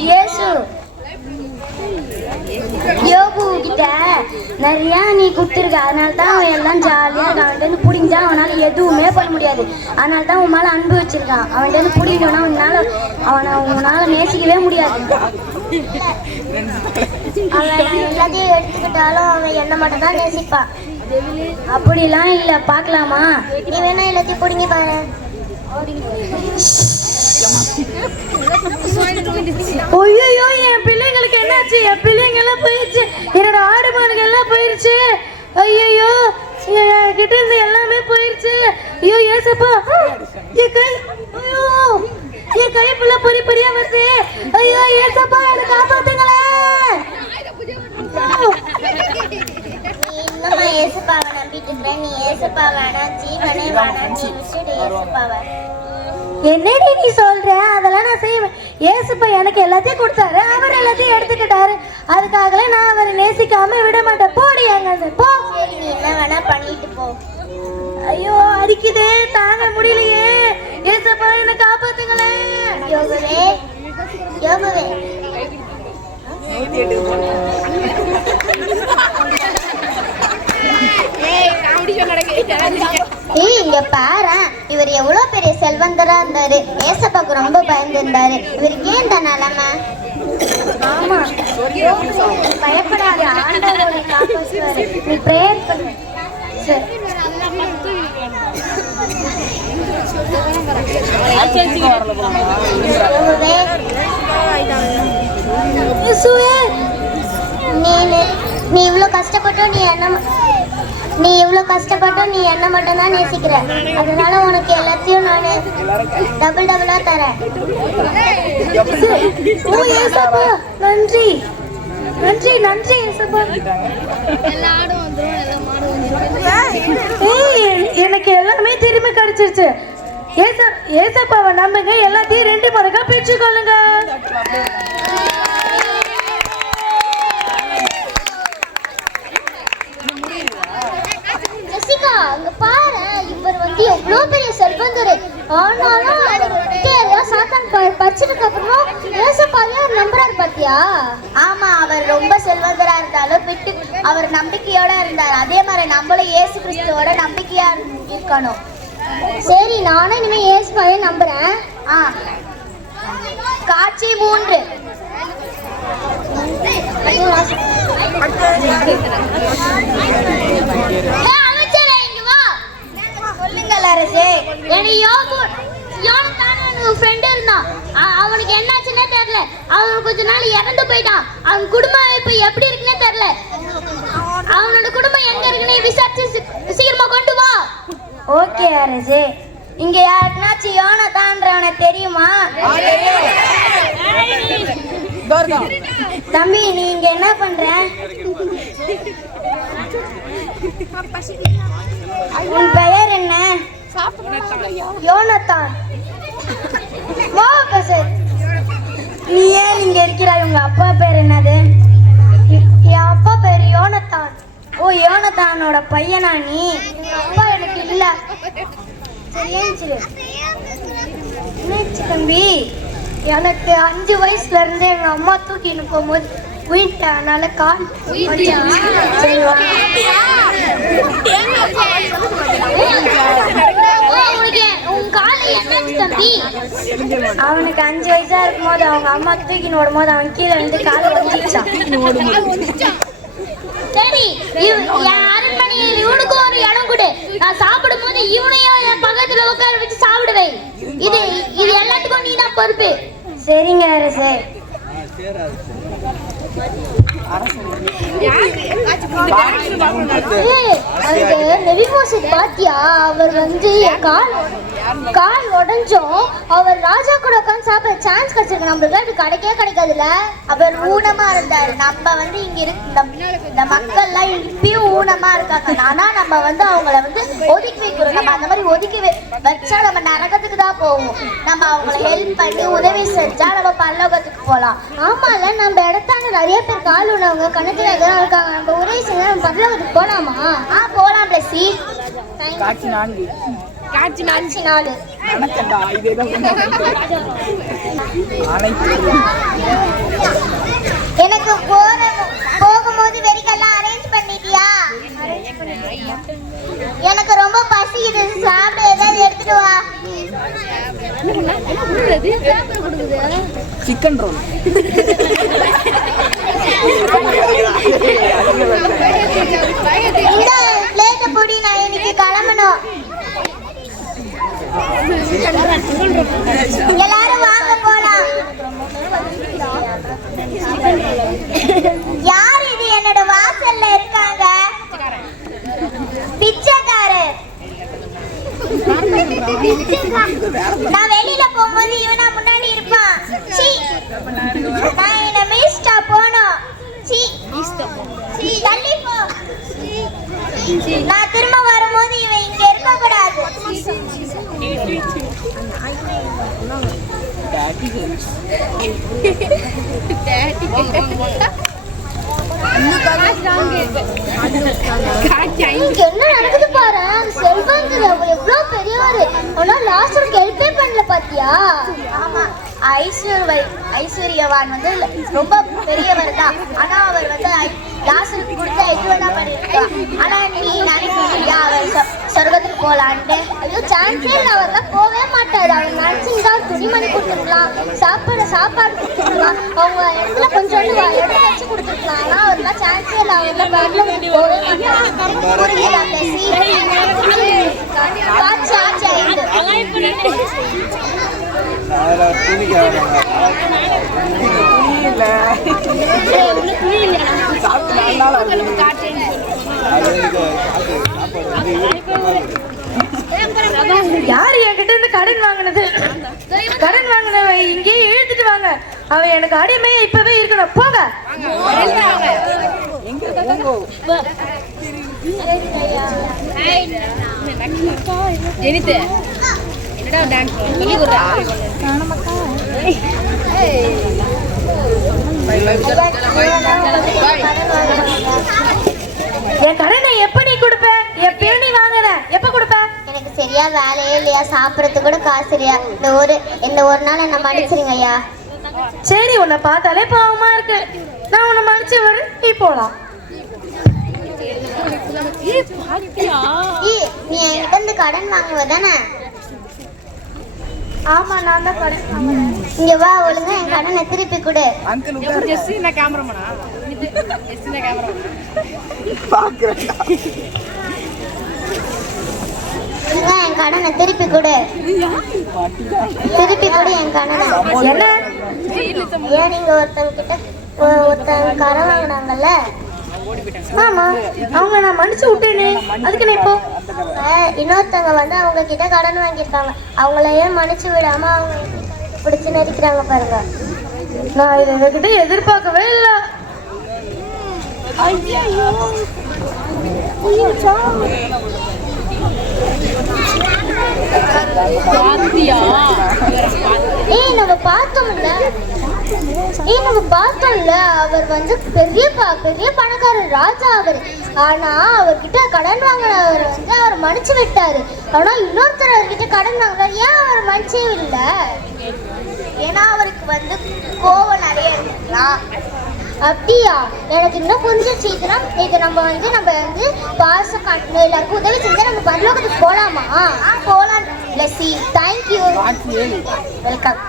இயேசு யோபு கிட்ட நிறைய நீ கொடுத்துருக்க. அதனால தான் அவன் எல்லாம் ஜாலியாக இருக்கான். அவன்கிட்ட பிடிஞ்சா அவனால எதுவுமே பண்ண முடியாது. அதனால தான் உன் மேலே அன்பு வச்சிருக்கான். அவன்கிட்ட பிடிக்கணும்னா உன்னால நேசிக்கவே முடியாது. அவன் எல்லாத்தையும் எடுத்துக்கிட்டாலும் அவன் என்ன மட்டும் தான் நேசிப்பான். அப்படிலாம் இல்லை, பார்க்கலாமா? நீ வேணா எல்லாத்தையும் பிடிங்கி பாரு. ஐயோ, என் பிள்ளைங்களுக்கு என்னாச்சு? என் பிள்ளைங்க எல்லாம் போயிடுச்சு. என்னோட ஆடு மாடுகள் எல்லாம் போயிடுச்சு. ஐயோ, கிட்ட இருந்து எல்லாமே போயிடுச்சு. ஐயோ ஏசப்பா, என் கை, ஐயோ என் கை ஃபுல்லா பொறி பொறியா வருது. ஐயோ ஏசப்பா, எனக்கு காப்பாத்துங்களே. நீ இன்னும் ஏசப்பாவை நம்பிட்டு இருக்கிற. நீ ஏசப்பா வேணா, ஜீவ தேவனே வணங்கி விட்டுடு இயேசுப்பாவை. என்னடி நீ சொல்ற? அதெல்லாம் நான் செய்வேன். ஏசுப்பா எனக்கு எல்லாத்தையும் கொடுத்தாரு, அவர் எல்லாத்தையும் எடுத்துக்கிட்டாரு. அதுக்காகவே நான் அவரை நேசிக்காம விட மாட்டேன். போடி அங்க போ. சரி, நீ என்ன வேணா பண்ணிட்டு போ. ஐயோ அடிக்குதே, தாங்க முடியலையே. ஏசப்பா என்ன காப்பாத்துங்களேன். யோகுவே யோகுவே ஏய், இங்க பாரு, இவர் எவ்வளவு பெரிய செல்வந்தரா இருந்தாரு. ஏசப்பாக்கு ரொம்ப பயந்துருந்தாரு. இவருக்கு ஏன் இந்த நிலைமை? ஆமா, பயப்படாத, ஆண்டவர் உன்னை காப்பாற்றுவாரு. நீ பிரேயர் பண்ணு. சரி. யோகுவே, இயேசுவே, நீ இவ்வளவு கஷ்டப்பட்டும் நீ என்ன மட்டும் தான் நேசிக்கிற. அதனால உனக்கு எல்லாத்தையும் நான் டபுள் டபுளா தரேன். ஓ ஏசப்பா, நன்றி நன்றி நன்றி ஏசப்பா. ஏய், எனக்கு எல்லாமே திரும்பி கிடைச்சிருச்சு. ஏசப்பாவை நம்புங்க, எல்லாத்தையும் 2 முறைக்கா பெற்றுக்கொள்ளுங்க. ஜெசிகா, அங்க பாரு, இவர் வந்து எவ்வளவு பெரிய செல்வந்தரு. ஆனாலும் அவர்கிட்ட எல்லாம் சாத்தான் பறிச்சதுக்கு அப்புறமா ஏசப்பாவையா நம்புறாரு பாத்தியா? ஆமா, அவர் ரொம்ப செல்வந்தரா இருந்தாலும் விட்டு அவர் நம்பிக்கையோட இருந்தார். அதே மாதிரி நம்மளும் இயேசு கிறிஸ்துவோட நம்பிக்கையா இருக்கணும். சரி, நானும் இனிமே ஏசுப்பாவை நம்புறேன். காட்சி 3. சொல்லுங்கள் அரசே. ஃப்ரெண்ட் இருந்தான். அவனுக்கு என்னாச்சுன்னே தெரியல. அவன் கொஞ்ச நாள் இறந்து போயிட்டான். அவன் குடும்பம் இப்ப எப்படி இருக்குன்னே தெரியல. அவனோட குடும்பம் எங்க இருக்குன்னு விசாரிச்சு சீக்கிரமா கொண்டு வா. ஓகே அரசே. இங்க யாருக்குனாச்சும் யோனத்தான்றவனை தெரியுமா? தம்பி, நீ இங்க என்ன பண்ற? உன் பெயர் என்ன? யோனத்தான். நீ ஏன் இங்க இருக்கிறாய்? உங்க அப்பா பேர் என்னது? என் அப்பா பேரு யோனத்தான். ஓ, யோனத்தானோட பையனா நீ? அப்பா எனக்கு இல்ல. என்னாச்சு தம்பி, எனக்கு 5 வயசுல இருந்து எங்க அம்மா தூக்கின்னு போகும்போது உயிர்ட்டேன். அதனால கால் அவனுக்கு 5 வயசா இருக்கும் போது அவங்க அம்மா தூக்கின்னு ஓடும்போது அவன் கீழே இருந்து கால் வஞ்சிச்சான். சரி, என் அரண்மனையில் இவனுக்கும் ஒரு இடம் கொடு. நான் சாப்பிடும் போது இவனையும் என் பக்கத்துல உட்கார வச்சு சாப்பிடுவேன். இது எல்லாத்துக்கும் நீ தான் பொறுப்பு. சரிங்க அரசே. பாத்தியா, அவர் வந்து கால் உடைஞ்சோம். அவர் ராஜா கூட உட்காந்து சாப்பிட சான்ஸ் கிடைச்சிருக்கு. நம்மளுக்கு அது கிடைக்கவே கிடைக்காதுல்ல. அவர் ஊனமா இருந்தாரு. நம்ம வந்து இங்க இந்த மக்கள்லாம் இப்பயும் ஊனமா இருக்காங்க. ஆனா நம்ம வந்து அவங்கள வந்து ஒதுக்கி வைக்கிறோம். நம்ம அந்த மாதிரி ஒதுக்கி வச்சா நம்ம நரகத்துக்கு தான் போவோம். நம்ம அவங்கள ஹெல்ப் பண்ணி உதவி செஞ்சா நம்ம பரலோகத்துக்கு போகலாம். ஆமால, நம்ம இடத்தாங்க நிறைய பேர் கால் உள்ளவங்க கணக்கில் எதாவது இருக்காங்க. நம்ம உதவி செஞ்சா நம்ம பரலோகத்துக்கு போலாமா? போலாம் பிளஸி. காட்சி 4. எனக்கு போகும்போது வெறிக்கெல்லாம் அரேஞ்ச் பண்ணிட்டியா? எனக்கு ரொம்ப பசிக்குது, சாப்பிட ஏதாவது எடுத்துட்டு வா. Chicken roll. இந்த பிளேட்டை போடி, நான் இன்னைக்கு கிளம்பணும். எல்லாரும் வாங்க போலாம். யார் இது என்னோட வாசல்ல இருக்காங்க? பிச்சைக்காரர். நான் வெளியில போகும்போது இவனா முன்னாடி இருப்பான். நான் என்ன மிஸ்டா போனோம். தள்ளி போ. நான் திரும்ப வரும்போது இவன் இங்க இருக்க கூடாது. இங்க என்ன நடக்குது பாரு. செல்வந்தர் அவர் எவ்வளவு பெரியவர், ஆனா லாஸ்ட் ஹெல்ப்பே பண்ணல பாத்தியா? ஆமா, ஐஸ்வர்யவான் வந்து ரொம்ப பெரியவர் தான். ஆனா அவர் வந்து லாசருக்கு கொடுத்த இது வேணா பண்ணிருக்கான். ஆனா நீ நினைக்கிறீங்களா அவர் சொர்க்கத்துக்கு போலான்ட்டு? ஐயோ சான்ஸே இல்லை, அவர்லாம் போவே மாட்டாரு. அவர் நினைச்சிருந்தா துணிமணி கொடுத்துருக்கலாம், சாப்பாடு கொடுத்துருக்கலாம், அவங்க இடத்துல கொஞ்சோண்டு எடுத்து வச்சு கொடுத்துருக்கலாம். ஆனா அவர்லாம் சான்ஸே இல்லை, அவர்லாம் பேர்ல போவே மாட்டாரு. புரியுதா பேசி? ஆச்சு ஆயிடுது. யாரு என்கிட்ட இருந்து கடன் வாங்கினது? கடன் வாங்கினவ இங்கேயே இழுத்துட்டு வாங்க. அவ எனக்கு அடிமையா இப்பவே இருக்கணும். போங்க. என் கடனை எப்ப நீ கொடுப்ப? எப்பயும் நீ வாங்குற, எப்ப கொடுப்ப? எனக்கு சரியா வேலையே இல்லையா, சாப்பிடறதுக்கு கூட காசு இல்லையா. இந்த ஒரு நாள் என்ன மன்னிச்சிருங்க ஐயா. சரி, உன்னை பார்த்தாலே பாவமா இருக்கு. நான் உன்னை மன்னிச்சு விடு, நீ போலாம். நீ என்கிட்ட இருந்து கடன் வாங்குவ தானே? ஆமா, நான் தான் கடன் வாங்குறேன். இங்க வா, ஒழுங்கா என் கடனை திருப்பி கொடு. என் கடனை திருப்பி கொடு. என் கடனை. என்ன? ஏன் நீங்க ஒருத்தங்க கடன் வாங்கினாங்கல்ல? ஆமா, அவங்க நான் மன்னிச்சு விட்டேனே, அதுக்கு நான் இப்போ இன்னொருத்தவங்க வந்து அவங்க கிட்ட கடன் வாங்கியிருக்காங்க. அவங்களையே மன்னிச்சு விடாம அவங்க பிடிச்சு நெரிக்கிறாங்க பாருங்க. நான் இதை இவகிட்ட எதிர்பார்க்கவே இல்லை. நம்ம பார்த்தோம்ல, அவர் வந்து பெரிய பணக்காரர் ராஜா அவர். ஆனா அவர்கிட்ட கடன் வாங்கினவர் வந்து அவர் மன்னிச்சு விட்டாரு. ஆனா இன்னொருத்தர் அவர்கிட்ட கடன் வாங்கினார். ஏன் அவர் மன்னிச்சே இல்லை? ஏன்னா அவருக்கு வந்து கோவம் நிறைய இருக்கலாம். அப்படியா? எனக்கு இன்னும் புரிஞ்சிருச்சு. இது நம்ம வந்து பாசம் காட்டணும், எல்லாருக்கும் உதவி செஞ்சா நம்ம பரலோகத்துக்கு போலாமா? போலாம் லெசி. Thank you, welcome.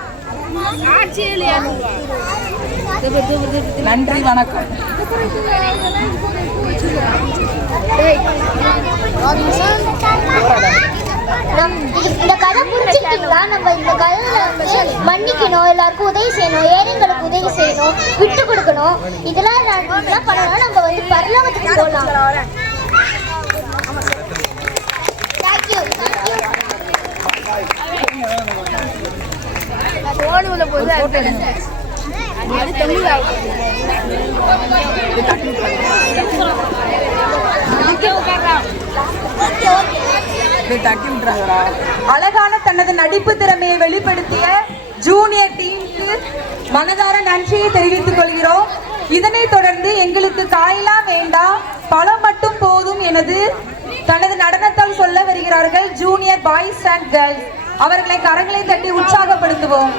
நன்றி, வணக்கம். இந்த கதை புரிஞ்சுக்கிட்டீங்களா? நம்ம இந்த கதையில வந்து மன்னிக்கணும், எல்லாருக்கும் உதவி செய்யணும், ஏழைங்களுக்கு உதவி செய்யணும், விட்டு கொடுக்கணும். இதெல்லாம் பண்ணணும், நம்ம வந்து பரலோகத்துக்கு போகலாம். தேங்க்யூ. அழகான தனது நடிப்பு திறமையை வெளிப்படுத்திய ஜூனியர் டீமுக்கு மனதார நன்றியை தெரிவித்துக் கொள்கிறோம். இதனைத் தொடர்ந்து எங்களுக்கு காயெல்லாம் வேண்டாம், பழம் மட்டும் போதும் தனது நடனத்தால் சொல்ல வருகிறார்கள் ஜூனியர் பாய்ஸ் அண்ட் கேர்ள்ஸ். அவர்களை கரங்களை தட்டி உற்சாகப்படுத்துவோம்.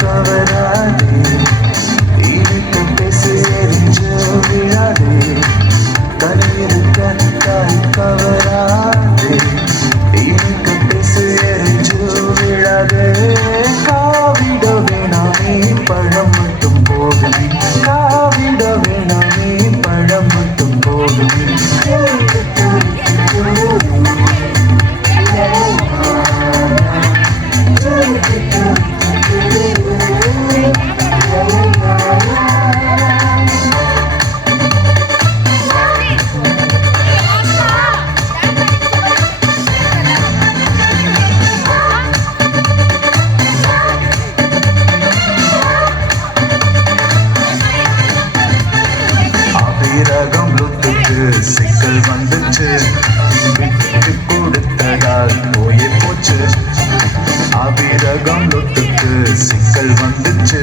கவராதே, இழுத்து பேசுகிறேன். கனியிருக்க தாய் கவராதே இனிக்க பேசு எரிஞ்சு விழாதே காவிட வேணாமே பழம் மட்டும் போதுமே காவிட வேணாமே பழம் மட்டும் போதுமே சிக்கல் வந்துச்சு விட்டு கொடுத்ததால் போயே போச்சு அபிரகம் லொட்டுக்கு சிக்கல் வந்துச்சு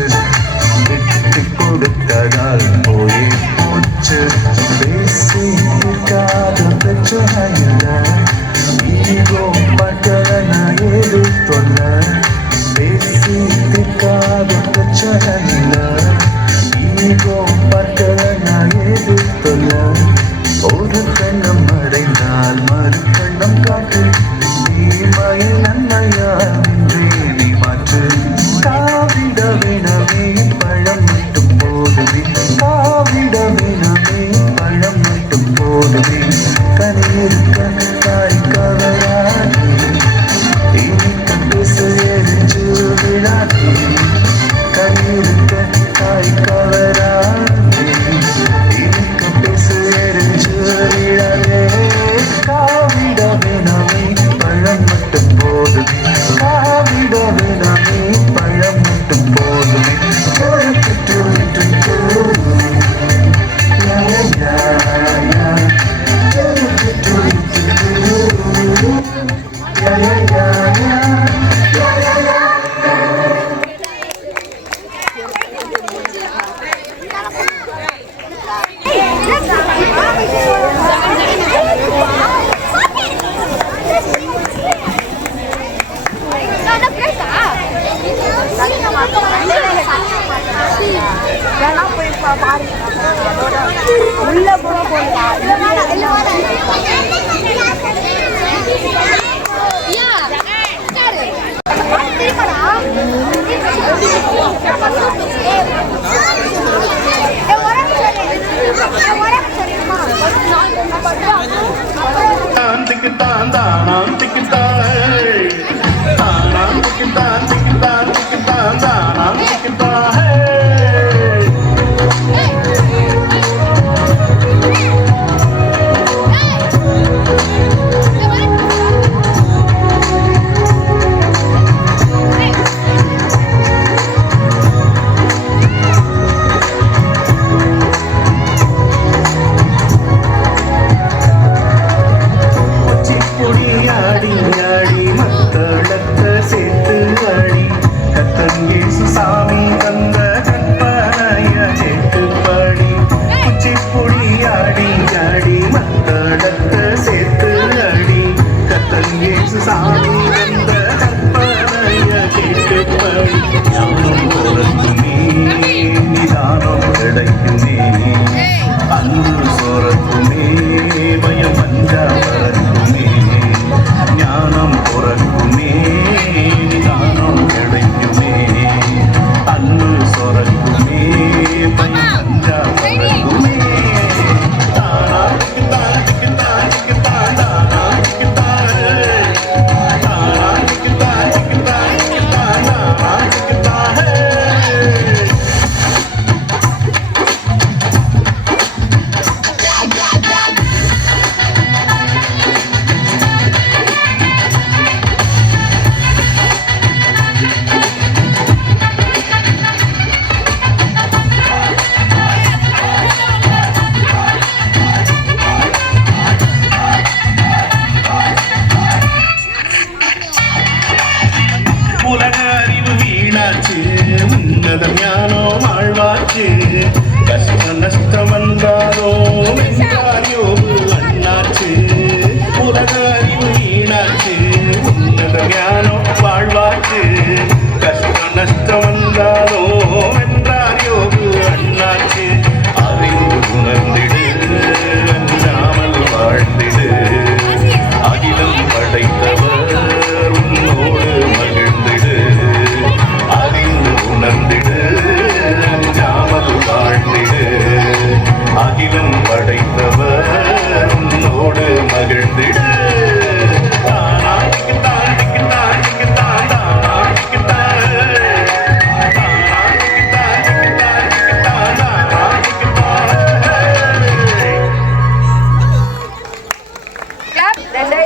விட்டு கொடுத்ததால் போயே போச்சு பேசிக்காத பிரச்சனை இல்லை ஈகோ பட்டன ஏது தொல்ல பேசிக்காத பிரச்சனை இல்லை ஈகோ பட்டன ஏது தொல்ல ஒரு கண்ணம் அடைந்தால் மறு கண்ணம் காட்டு தீமையை நன்மையால் நின்றே நீ மாற்று காவிட வேணாமே பழம் மட்டும் போதுமே காவிட வேணாமே பழம் மட்டும் போதுமே கனியிருக்க தாய் கவராதே இனிக்க பேச எரிஞ்சு விழாதே கனியிருக்க தாய் கவராதே இனிக்க பேச எரிஞ்சு விழாதே காவிட வேணாமே பழம் மட்டும் போதுமே காவிட வேணாமே பழம் மட்டும் போதுமே அறிந்து உணர்ந்திடு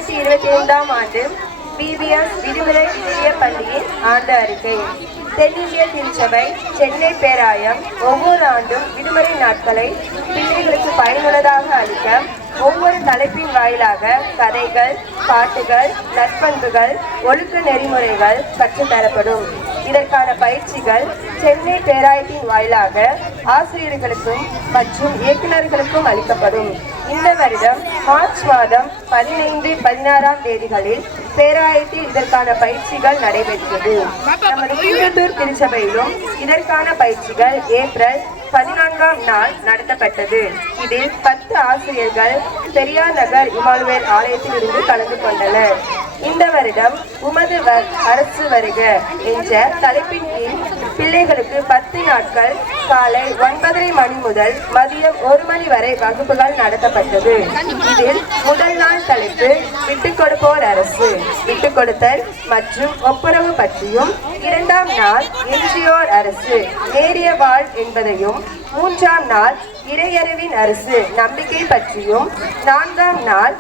2025ஆம் ஆண்டு பிபிஎஸ் விடுமுறை விஜய பள்ளியின் ஆண்டு அறிக்கை. தென்னிந்திய திருச்சபை சென்னை பேராயம் ஒவ்வொரு ஆண்டும் விடுமுறை நாட்களை பிள்ளைகளுக்கு பயனுள்ளதாக அளிக்க ஒவ்வொரு தலைப்பின் வாயிலாக கதைகள், பாட்டுகள், நற்பண்புகள், ஒழுக்க நெறிமுறைகள் கற்றுத்தரப்படும். இதற்கான பயிற்சிகள் சென்னை பேராயத்தின் வாயிலாக ஆசிரியர்களுக்கும் மற்றும் இயக்குநர்களுக்கும் அளிக்கப்படும். இந்த வருடம் மார்ச் மாதம் 15, 16ஆம் தேதிகளில் பேராயத்தில் இதற்கான பயிற்சிகள் நடைபெற்றது. நமது குன்றத்தூர் திருச்சபையிலும் இதற்கான பயிற்சிகள் ஏப்ரல் 14ஆம் நாள் நடத்தப்பட்டது. இதில் 10 ஆசிரியர்கள் பெரியார் நகர் இமானுவேல் ஆலயத்தில் இருந்து கலந்து கொண்டனர். இந்த வருடம் உமது அரசு வருக என்ற தலைப்பின் கீழ் பிள்ளைகளுக்கு 10 நாட்கள் காலை 9:30 மணி முதல் மதியம் 1 மணி வரை வகுப்புகள் நடத்தப்பட்டது. இதில் முதல் நாள் தலைப்பு விட்டுக் கொடுப்போர் அரசு, விட்டுக் கொடுத்தல் மற்றும் ஒப்புரவு பற்றியும், 2ஆம் நாள் எஞ்சியோர் அரசு, நேரிய வாழ் என்பதையும், 3ஆம் நாள் இறையறிவின் அரசு, நம்பிக்கை பற்றியும், 4ஆம் நாள்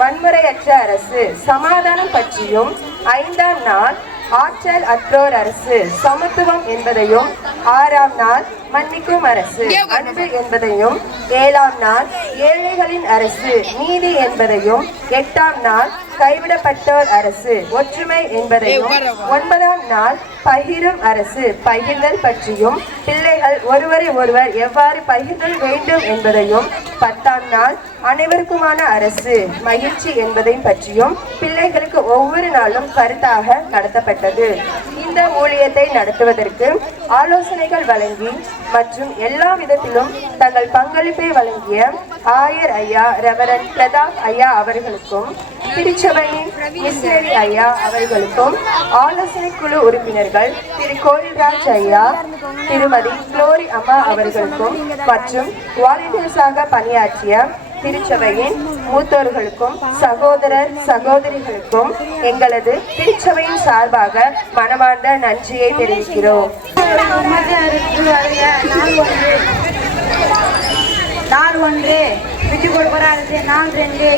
வன்முறையற்ற அரசு, சமாதானம் பற்றியும், 5ஆம் நாள் ஆற்றல் அற்றோர் அரசு, சமத்துவம் என்பதையும், 6ஆம் நாள் மன்னிக்கும் அரசு, அன்பு என்பதையும், 7ஆம் நாள் ஏழைகளின் அரசு, நீதி என்பதையும், 8ஆம் நாள் கைவிடப்பட்டோர் அரசு, ஒற்றுமை என்பதையும், 9ஆம் நாள் பகிரும் அரசு, பகிர்தல் பற்றியும், பிள்ளைகள் ஒருவரை ஒருவர் எவ்வாறு பகிர்தல் வேண்டும் என்பதையும், 10ஆம் நாள் அனைவருக்குமான அரசு, மகிழ்ச்சி என்பதையும் பற்றியும் பிள்ளைகளுக்கு ஒவ்வொரு நாளும் கருத்தாக நடத்தப்பட்டது. இந்த ஊழியத்தை நடத்துவதற்கு ஆலோசனைகள் வழங்கி மற்றும் எல்லா விதத்திலும் தங்கள் பங்களிப்பை வழங்கிய ஆயர் ஐயா ரெவரண்ட் பிரதாப் ஐயா அவர்களுக்கும், திருச்சபையின் மிஷனரி ஐயா அவர்களுக்கும், ஆலோசனை குழு உறுப்பினர்கள் திரு கோரிராஜ் ஐயா, திருமதி குளோரி அம்மா அவர்களுக்கும் மற்றும் வாலண்டியர்ஸாக பணியாற்றிய திருச்சபையின் மூத்தோர்களுக்கும் சகோதரர் சகோதரிகளுக்கும் எங்களது திருச்சபையின் சார்பாக மனமார்ந்த நன்றியை தெரிவிக்கிறோம். நாள் 1 விட்டுக் கொடுப்போர் அரசு, நாள் 2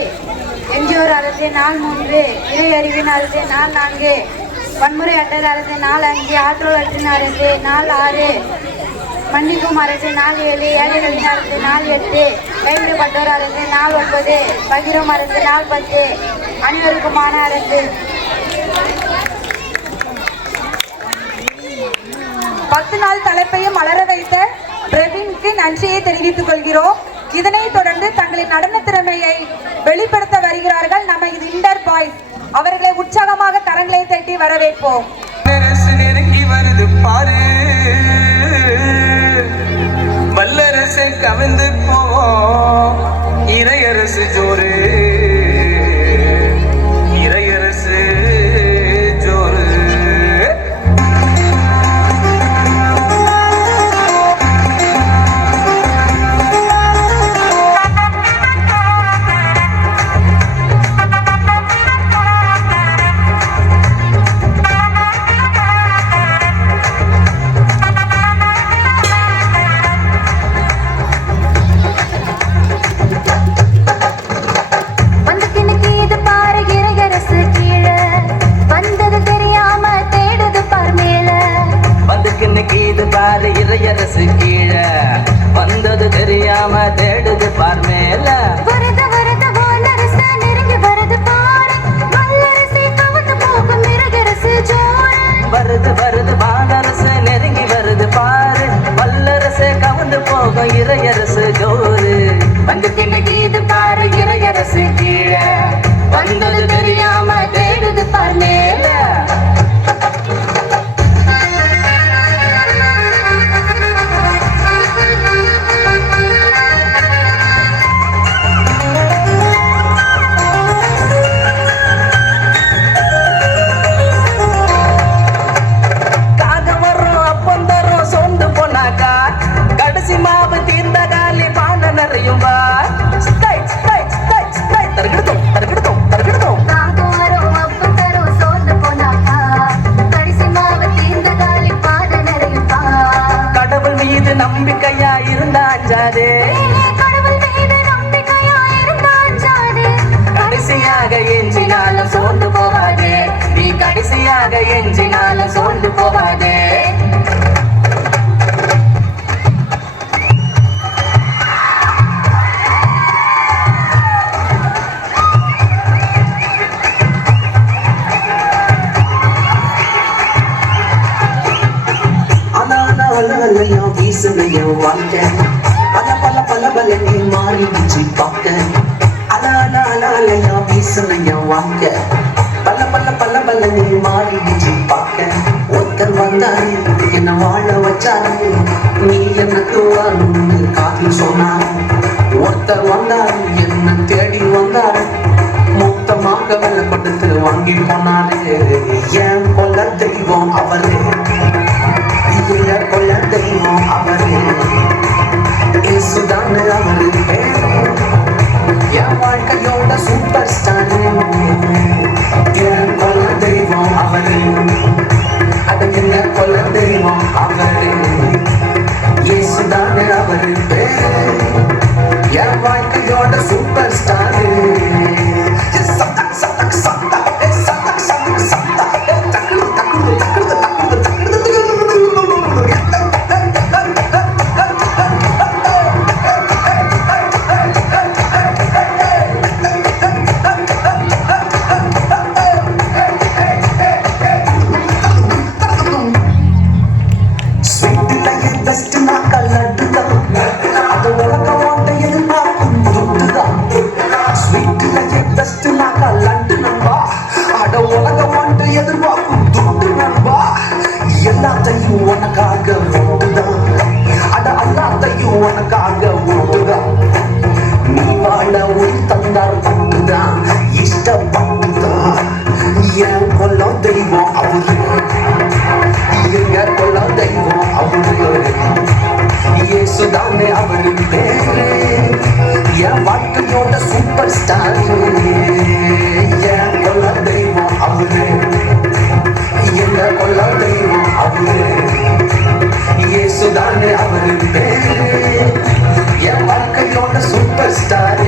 எஞ்சியோர் அரசு, நாள் 3 இறை அறிவின் அரசு, நாள் 4 வன்முறை அற்றல் அரசு, நாள் 5 ஆற்றோலற்றின் அரசு, நாள் 6 மன்னிக்கும் அரசு, நாள் 7 ஏழைகளின் அரசு, நாள் 8 கைவிடப்பட்டோர் அரசு, நாள் 9 பகிரும் அரசு, நாள் 10 அனைவருக்குமான அரசு. 10 நாள் தலைப்பையும் மலர வைத்த பிரவீனுக்கு நன்றியை தெரிவித்துக் கொள்கிறோம். இதனைத் தொடர்ந்து தங்களின் நடன திறமையை வெளிப்படுத்த வருகிறார்கள் நமது இண்டர் பாய்ஸ். அவர்களை உற்சாகமாக கரங்களை தட்டி வரவேற்போம். நெருங்கி வருது பாரு, வல்லரசு கவிழ்ந்து போ, இறையரசு ஜோரு, இறையரசு ஜோரு. மறந்து போகாதே. அலையா வீசுனையா வாங்க பல பல பல பலனே மாறிடுச்சு பார்க்க. அலையா வீசுனையா வாங்க பல பல பல பலனே மாறிடுச்சு பார்க்க. ஒருத்தர் வந்தாரு என்ன வாழ வச்சாரு, நீ எனக்கு வரணும்னு காதில் சொன்னாரு. ஒருத்தர் வந்தாரு என்ன தேடி வந்தாரு, மொத்தமாக வெள்ள கொடுத்து வாங்கி போனாரு. என் கொல்ல தெய்வம் அவரு, கொல்ல தெய்வம் அவரு, இயேசுதான் அவரு பேரு. என் வாழ்க்கையோட சூப்பர் ஸ்டார் என் கொல்ல தெய்வம் அவரு, அது என்ன கொல்ல தெய்வம் அவரு, இயேசுதான் அவரு பேரு. என் வாழ்க்கையோட சூப்பர் ஸ்டார் எல்லாத்தையும் உனக்காக ஓட்டுதான், அட எல்லாத்தையும் உனக்காக ஓட்டுதான். நீ வாழ உயிர் தந்தார் பட்டுதான், இஷ்டப்பட்டுதான். என் கொல்ல தெய்வம் அவரு, எங்க கொல்ல தெய்வம் அவரு, இயேசுதானே அவரு பேரு. என் வாழ்க்கையோட சூப்பர் ஸ்டார் என் கொல்ல தெய்வம் அவரு, எங்க கொல்ல தெய்வம் அவரு, இயேசுதானே அவரு பேரு. என் வாழ்க்கையோட சூப்பர் ஸ்டார்.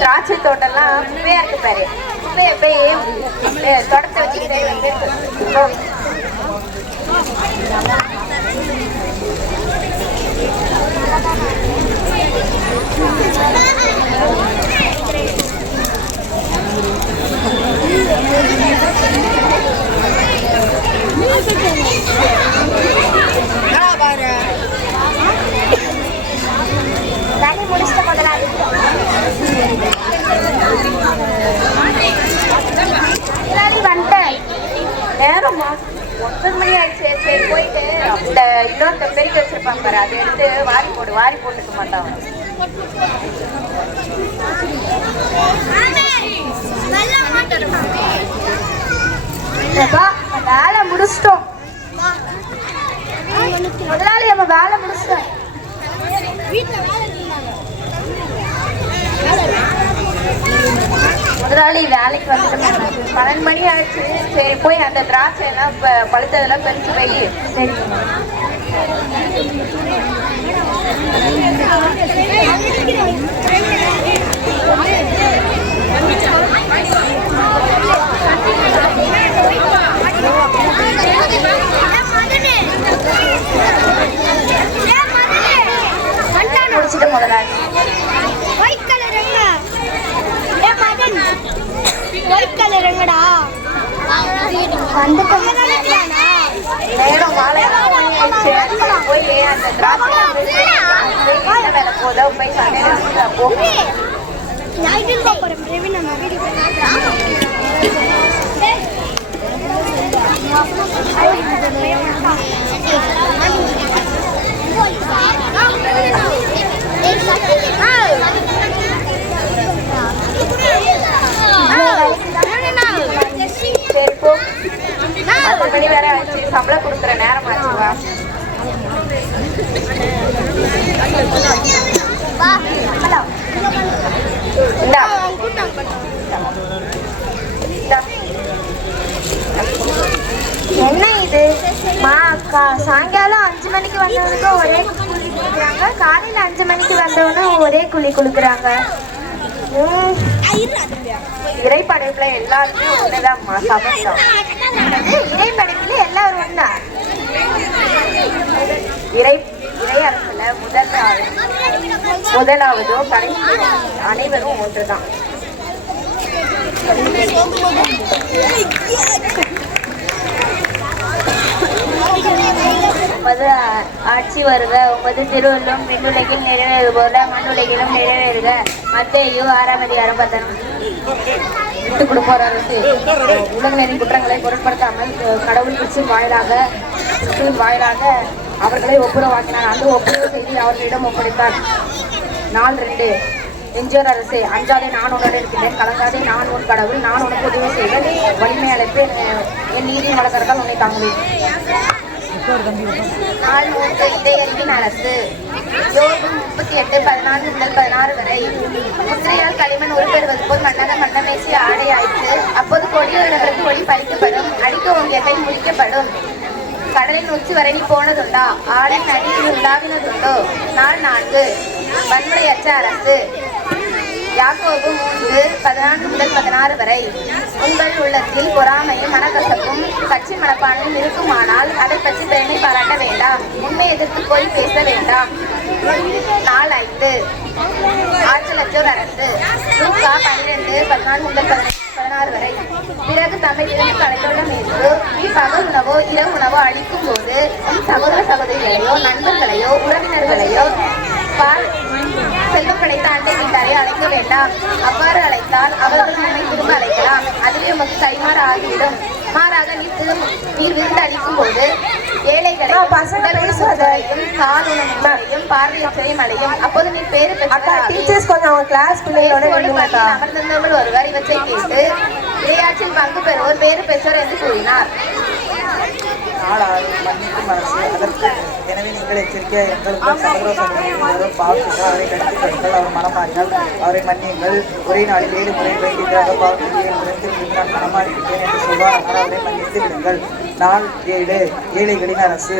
திராட்சை தோட்டம்லாம் குப்பையா இருக்கு பாரு, குப்பையை போய் தொடத்தை வச்சுக்கிட்டே முடிச்சுட்டு முதலாளி வந்துட்டேன். நேரமா 9 மணி ஆயிடுச்சு. சரி போயிட்டு இந்த இன்னொருத்த பெருக்கி வச்சிருப்பாங்க பாரு, அதை எடுத்து வாரி போட்டுக்க மாட்டாங்க. வேலை முடிச்சிட்டோம் முதலாளி, நம்ம வேலை முடிச்சிட்டோம். முதலாளி வேலைக்கு வந்துட்டு 12 மணி ஆயிடுச்சு. சரி போய் அந்த திராட்சை எல்லாம் பழுத்ததெல்லாம் பறிச்சு வை. சரி நேரம் மாலை போய் அந்த வேலை போதோ போய் சண்டையில போ. சரி போ. 10 மணி வேற ஆச்சு, சம்பளம் கொடுக்குற நேரம் ஆச்சுவா. என்ன இது சாயங்காலம் 5 மணிக்கு வந்தவனுக்கு ஒரே கூலி கொடுக்குறாங்க, காலையில 5 மணிக்கு வந்தவனும் ஒரே கூலி கொடுக்குறாங்க. இறைப்படைப்புல எல்லாருமே ஒண்ணுதான்மா, சமஸ்தம். இறைப்படைப்புல எல்லாரும் ஒண்ணா? இறை அரசுல முதலாவதோ கடைசி அனைவரும் ஒன்றுதான். ஆட்சி வருக, உமது திருவள்ளும் விண்ணுலகில் நிறைவேறு போல மண்ணுலகிலும் நிறைவேறுக. மத்தேயு 6ஆம் அதிகாரம் 10. விட்டு கொடுப்போர் அரசு உலகின் குற்றங்களை பொருட்படுத்தாமல் கடவுள் கிறிஸ்துவின் வாயிலாக அவர்களை ஒப்புரவாக்கினார். அந்த ஒப்புரவு செய்தி அவர்களிடம் ஒப்படைத்தார். நாள் 2. எஞ்சியோர் அரசே, அஞ்சாதே, நான் உன்னோடு இருக்கின்றேன். கலங்காதே, நான் உன் கடவுள். நான் உனக்கு உதவி செய்வேன். வலிமை அழைப்பு, என் நீதியின் வழக்கத்தால் உன்னை தாங்குவேன். நாள் 3. இடையறிவின் அரசு. யோபு 38:14 முதல் 16 வரை. முத்திரையால் களிமண் உருப்பெறுவது போல் மன்னமேசி ஆடை ஆயிற்று. அப்போது கொடியவர்களுக்கு ஒளி பறிக்கப்படும், அடிக்க ஓங்கியத்தை முடிக்கப்படும். கடலின் உச்சி வரை நீ போனதுண்டா? ஆடை நதியில் உண்டாவினதுண்டோ? நாள் 4. வன்முறையற்ற அரசு. யாக்கோபு 3:14 முதல் 16 வரை. உங்கள் உள்ளத்தில் பொறாமையும் மனக்கசப்பும் கட்சி மனப்பான்மையும் இருக்குமானால் அதை பற்றி பெருமை பாராட்ட வேண்டாம். உண்மை எதிர்த்து போய் பேச வேண்டாம். நாள் 5. ஆற்றலற்றோர் அரசு. லூக்கா 12:14 முதல் 16 வரை. பிறகு தம்மிலிருந்து கலைத்துள்ள மீது பகல் உணவோ இரவு உணவோ அளிக்கும் போது சகோதர சகோதரிகளையோ நண்பர்களையோ உறவினர்களையோ செல்வம் கிடைத்த அண்டை வீட்டாரை அழைக்க வேண்டாம். அவ்வாறு அழைத்தால் அவர்கள் நம்மை திரும்ப அழைக்கலாம், அதுவே உமக்கு கைமாறு ஆகிவிடும். மாறாக நீர் விருந்து அளிக்கும் போது ஏழைகளை கால் உணவையும் பார்வையற்றையும் அடையும். அப்போது நீ பேரு அமர்ந்திருந்தவர்கள் ஒருவர் இவற்றை கேட்டு இரையாற்றில் பங்கு பெறுவோர் பேரு பெற்றோர் என்று கூறினார். மன்னிக்கும் அரசு. அதற்கு எனவே நீங்கள் எச்சரிக்கையாக எங்களுக்கும் சகோதர சகோதரிகளும் பாவத்துக்கு அவரை கண்டிப்பார்கள். அவர் மனமாறினால் அவரை மன்னியுங்கள். ஒரே நாளில் 7 முறை வேண்டியதாக பாவத்துக்கு 7 முறை திரும்பி நான் மனமாறிவிட்டேன் என்று சொல்வார். ஆனால் அவரை மன்னித்து விடுங்கள். நாள் 7. ஏழைகளின் அரசு.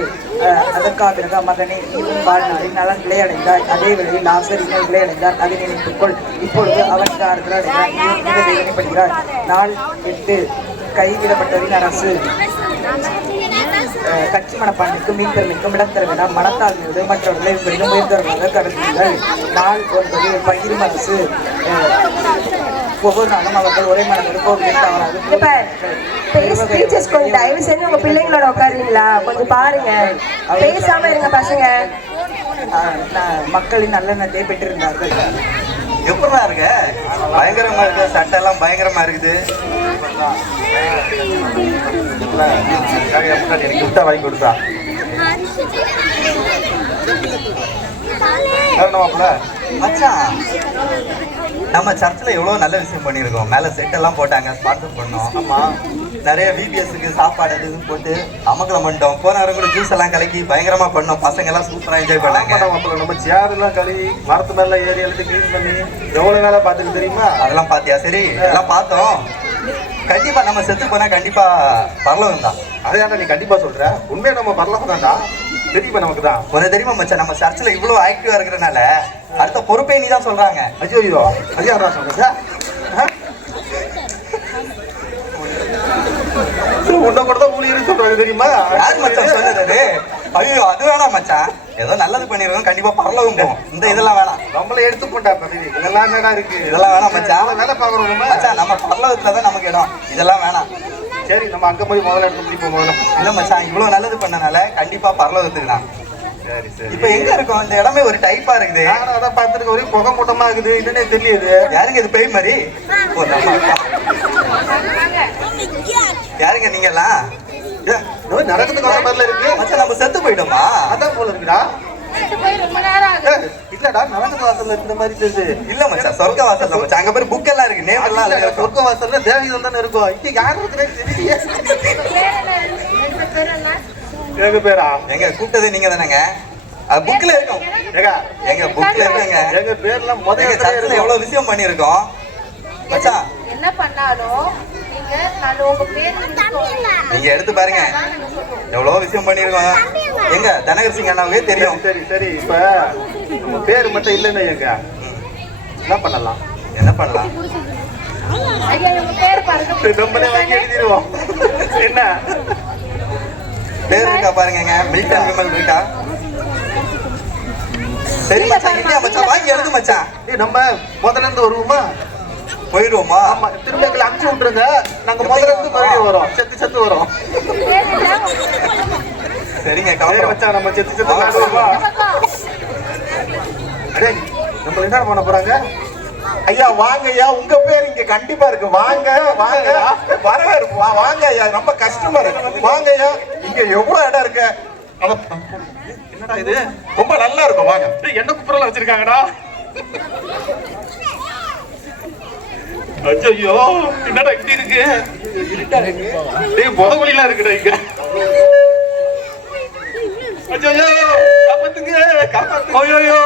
அதற்காக மகனே, நீயும் வாழ்நாளில் நலன்களை அடைந்தாய். அதே வேளையில் லாசர் இன்னல்களை அடைந்தார். அதை நினைத்துக்கொள். இப்பொழுது அவனுக்கு ஆறுதல் வேதனைப்படுகிறார். நாள் 8. கைவிடப்பட்டவரின் அரசு. கட்சி மனப்பான்மைக்கும் மீன் திறமைக்கும் இடம் தர வேண்டாம். மனத்தாழ்மையோடு மற்றவர்களை பெரிதும் உயர்ந்தவர்களாக கருதுங்கள். நாள் 9. பகிரும் அரசு. ஒவ்வொரு நாளும் அவர்கள் ஒரே மனதோடு கோவிலில் தவறாது. கொஞ்சம் தயவு செஞ்சு உங்க பிள்ளைங்களோட உட்காருங்களா? கொஞ்சம் பாருங்க, பேசாம இருங்க பசங்க. மக்களின் நல்லெண்ணத்தை பெற்றிருந்தார்கள். எப்படா இருக்க? பயங்கரமா இருக்கு, சட்டை எல்லாம் பயங்கரமா இருக்குது. கிஃப்டா வாங்கி கொடுத்தா மச்சான், நம்ம சர்ச்சில் எவ்வளோ நல்ல விஷயம் பண்ணியிருக்கோம். மேலே செட் எல்லாம் போட்டாங்க, ஸ்பான்சர் பண்ணோம். ஆமாம், நிறைய விபிஎஸ்க்கு சாப்பாடு அது இதுன்னு போட்டு அமக்கலம் பண்ணிட்டோம். போன வாரம் கூட ஜூஸ் எல்லாம் கலக்கி பயங்கரமா பண்ணோம். பசங்க எல்லாம் சூப்பராக என்ஜாய் பண்ணாங்க. நம்ம சேர் எல்லாம் கழுவி மரத்து மேல ஏறி எழுதி கிளீன் பண்ணி எவ்வளவு வேலை பார்த்துட்டு தெரியுமா? அதெல்லாம் பார்த்தியா? சரி, எல்லாம் பார்த்தோம். கண்டிப்பா நம்ம செத்து போனா கண்டிப்பா பரலோகம் தான். அதையாண்டா நீ கண்டிப்பா சொல்ற? உண்மையா நம்ம பரலோகம் தான்டா. தெரியுமா நமக்கு தான். உனக்கு தெரியுமா மச்சான், நம்ம சர்ச்சில் இவ்வளோ ஆக்டிவா இருக்கிறனால அடுத்த பொறுப்பே நீ தான் சொல்றாங்க. ஐயோ அது யாரா சொல்ற? உன்னை கூட தான் ஊழியர்னு சொல்றாங்க தெரியுமா? யார் மச்சான் சொன்னது? ஐயோ அது வேணாம் மச்சான், ஏதோ நல்லது பண்ணிருக்கோம், கண்டிப்பா பரலோகம் போகும். இந்த இதெல்லாம் வேணாம். நம்மள எடுத்து போட்டா தம்பி, இதெல்லாம் என்னடா இருக்கு? இதெல்லாம் வேணாம் மச்சான். வேலை பாக்குறோம் மச்சான், நம்ம பரலோகத்துல தான் நமக்கு போயிடும். இதெல்லாம் வேணாம். சரி நம்ம அங்க போய் முதல்ல எடுத்து முடிப்போம் முதல்ல. இல்ல மச்சான், இவ்வளவு நல்லது பண்ணனால கண்டிப்பா பரலோகத்துக்கு தான். சரி சரி. இப்ப எங்க இருக்கோம்? இந்த இடமே ஒரு டைப்பா இருக்குது. நானும் அதான் பார்த்துருக்க, ஒரே புகை மூட்டமா இருக்குது, என்னன்னே தெரியுது. யாருங்க இது பேய் மாதிரி? ஓ, யாருங்க நீங்கெல்லாம்? நடக்கிறதுக்கு வர மாதிரில இருக்கு. மச்சான் நம்ம செத்து போயிட்டோமா? அதான் போல இருக்குடா. ரொம்ப நேரம் ஆகுது. இல்லடா, நடக்கிறது வாசல்ல இருக்கிற மாதிரி தெரியுது. இல்ல மச்சான், சொர்க்க வாசல்ல மச்சான். அங்க பேர் புக் எல்லாம் இருக்கு, நேம் எல்லாம் இருக்கு. சொர்க்க வாசல்ல தேவதைகள் தானே இருக்கும். இங்க யாரு இருக்கிறேன்னு தெரியலையே. எங்க பேரா? எங்க கூப்பிட்டது நீங்க தானேங்க? அது புக்ல இருக்கும். எங்க புக்ல இருக்குங்க. எங்க பேர்ல எங்க முதல்ல சர்ச்சில் எவ்வளவு விஷயம் பண்ணியிருக்கோம் மச்சான். என்ன பண்ணாலும் நீங்க நான் உங்க பேர் நீங்க எடுத்து பாருங்க, எவ்வளவு விஷயம் பண்ணியிருக்கோம். எங்க தனகர் சிங் அண்ணாவே தெரியும். சரி சரி. இப்ப நம்ம பேர் மட்டும் இல்லைன்னு எங்க என்ன பண்ணலாம்? என்ன பண்ணலாம்? ஐயா உங்க பேர் பாருங்க. நம்மளே வாங்கி எழுதிடுவோம். என்ன பேர் இருக்கா பாருங்க. மில்க் அண்ட் விமல் இருக்கா? சரி மச்சான், இல்லையா மச்சான், வாங்கி எழுது மச்சான். நம்ம முதல்ல இருந்து வருவோமா? போயிடுவோமா? ஆமா, திரும்ப எங்களை அனுப்பிச்சு விட்டுருங்க. நாங்க முதல்ல இருந்து மறுபடியும் வரோம். செத்து வரோம். சரிங்க, கவலை மச்சான், நம்ம செத்து வருவோமா? அடே, நம்ம என்ன பண்ண போறாங்க? ஐயா வாங்க ஐயா, உங்க பேர் இங்க கண்டிப்பா இருக்கு. வாங்க வாங்க, வரவே இருக்கு. வாங்க ஐயா, ரொம்ப கஷ்டமா இருக்கு. வாங்க ஐயா, இங்க எவ்வளவு இடம் இருக்கு. என்னடா இது, ரொம்ப நல்லா இருக்கும். வாங்க. என்ன குப்புறல வச்சிருக்காங்கடா? ஐயோ, என்னடா இப்படி இருக்கு? டேய், புதகுலிலாம் இருக்குடா இங்க. ஐயோ, காப்பாத்துங்க, காப்பாத்துங்க. ஐயோ,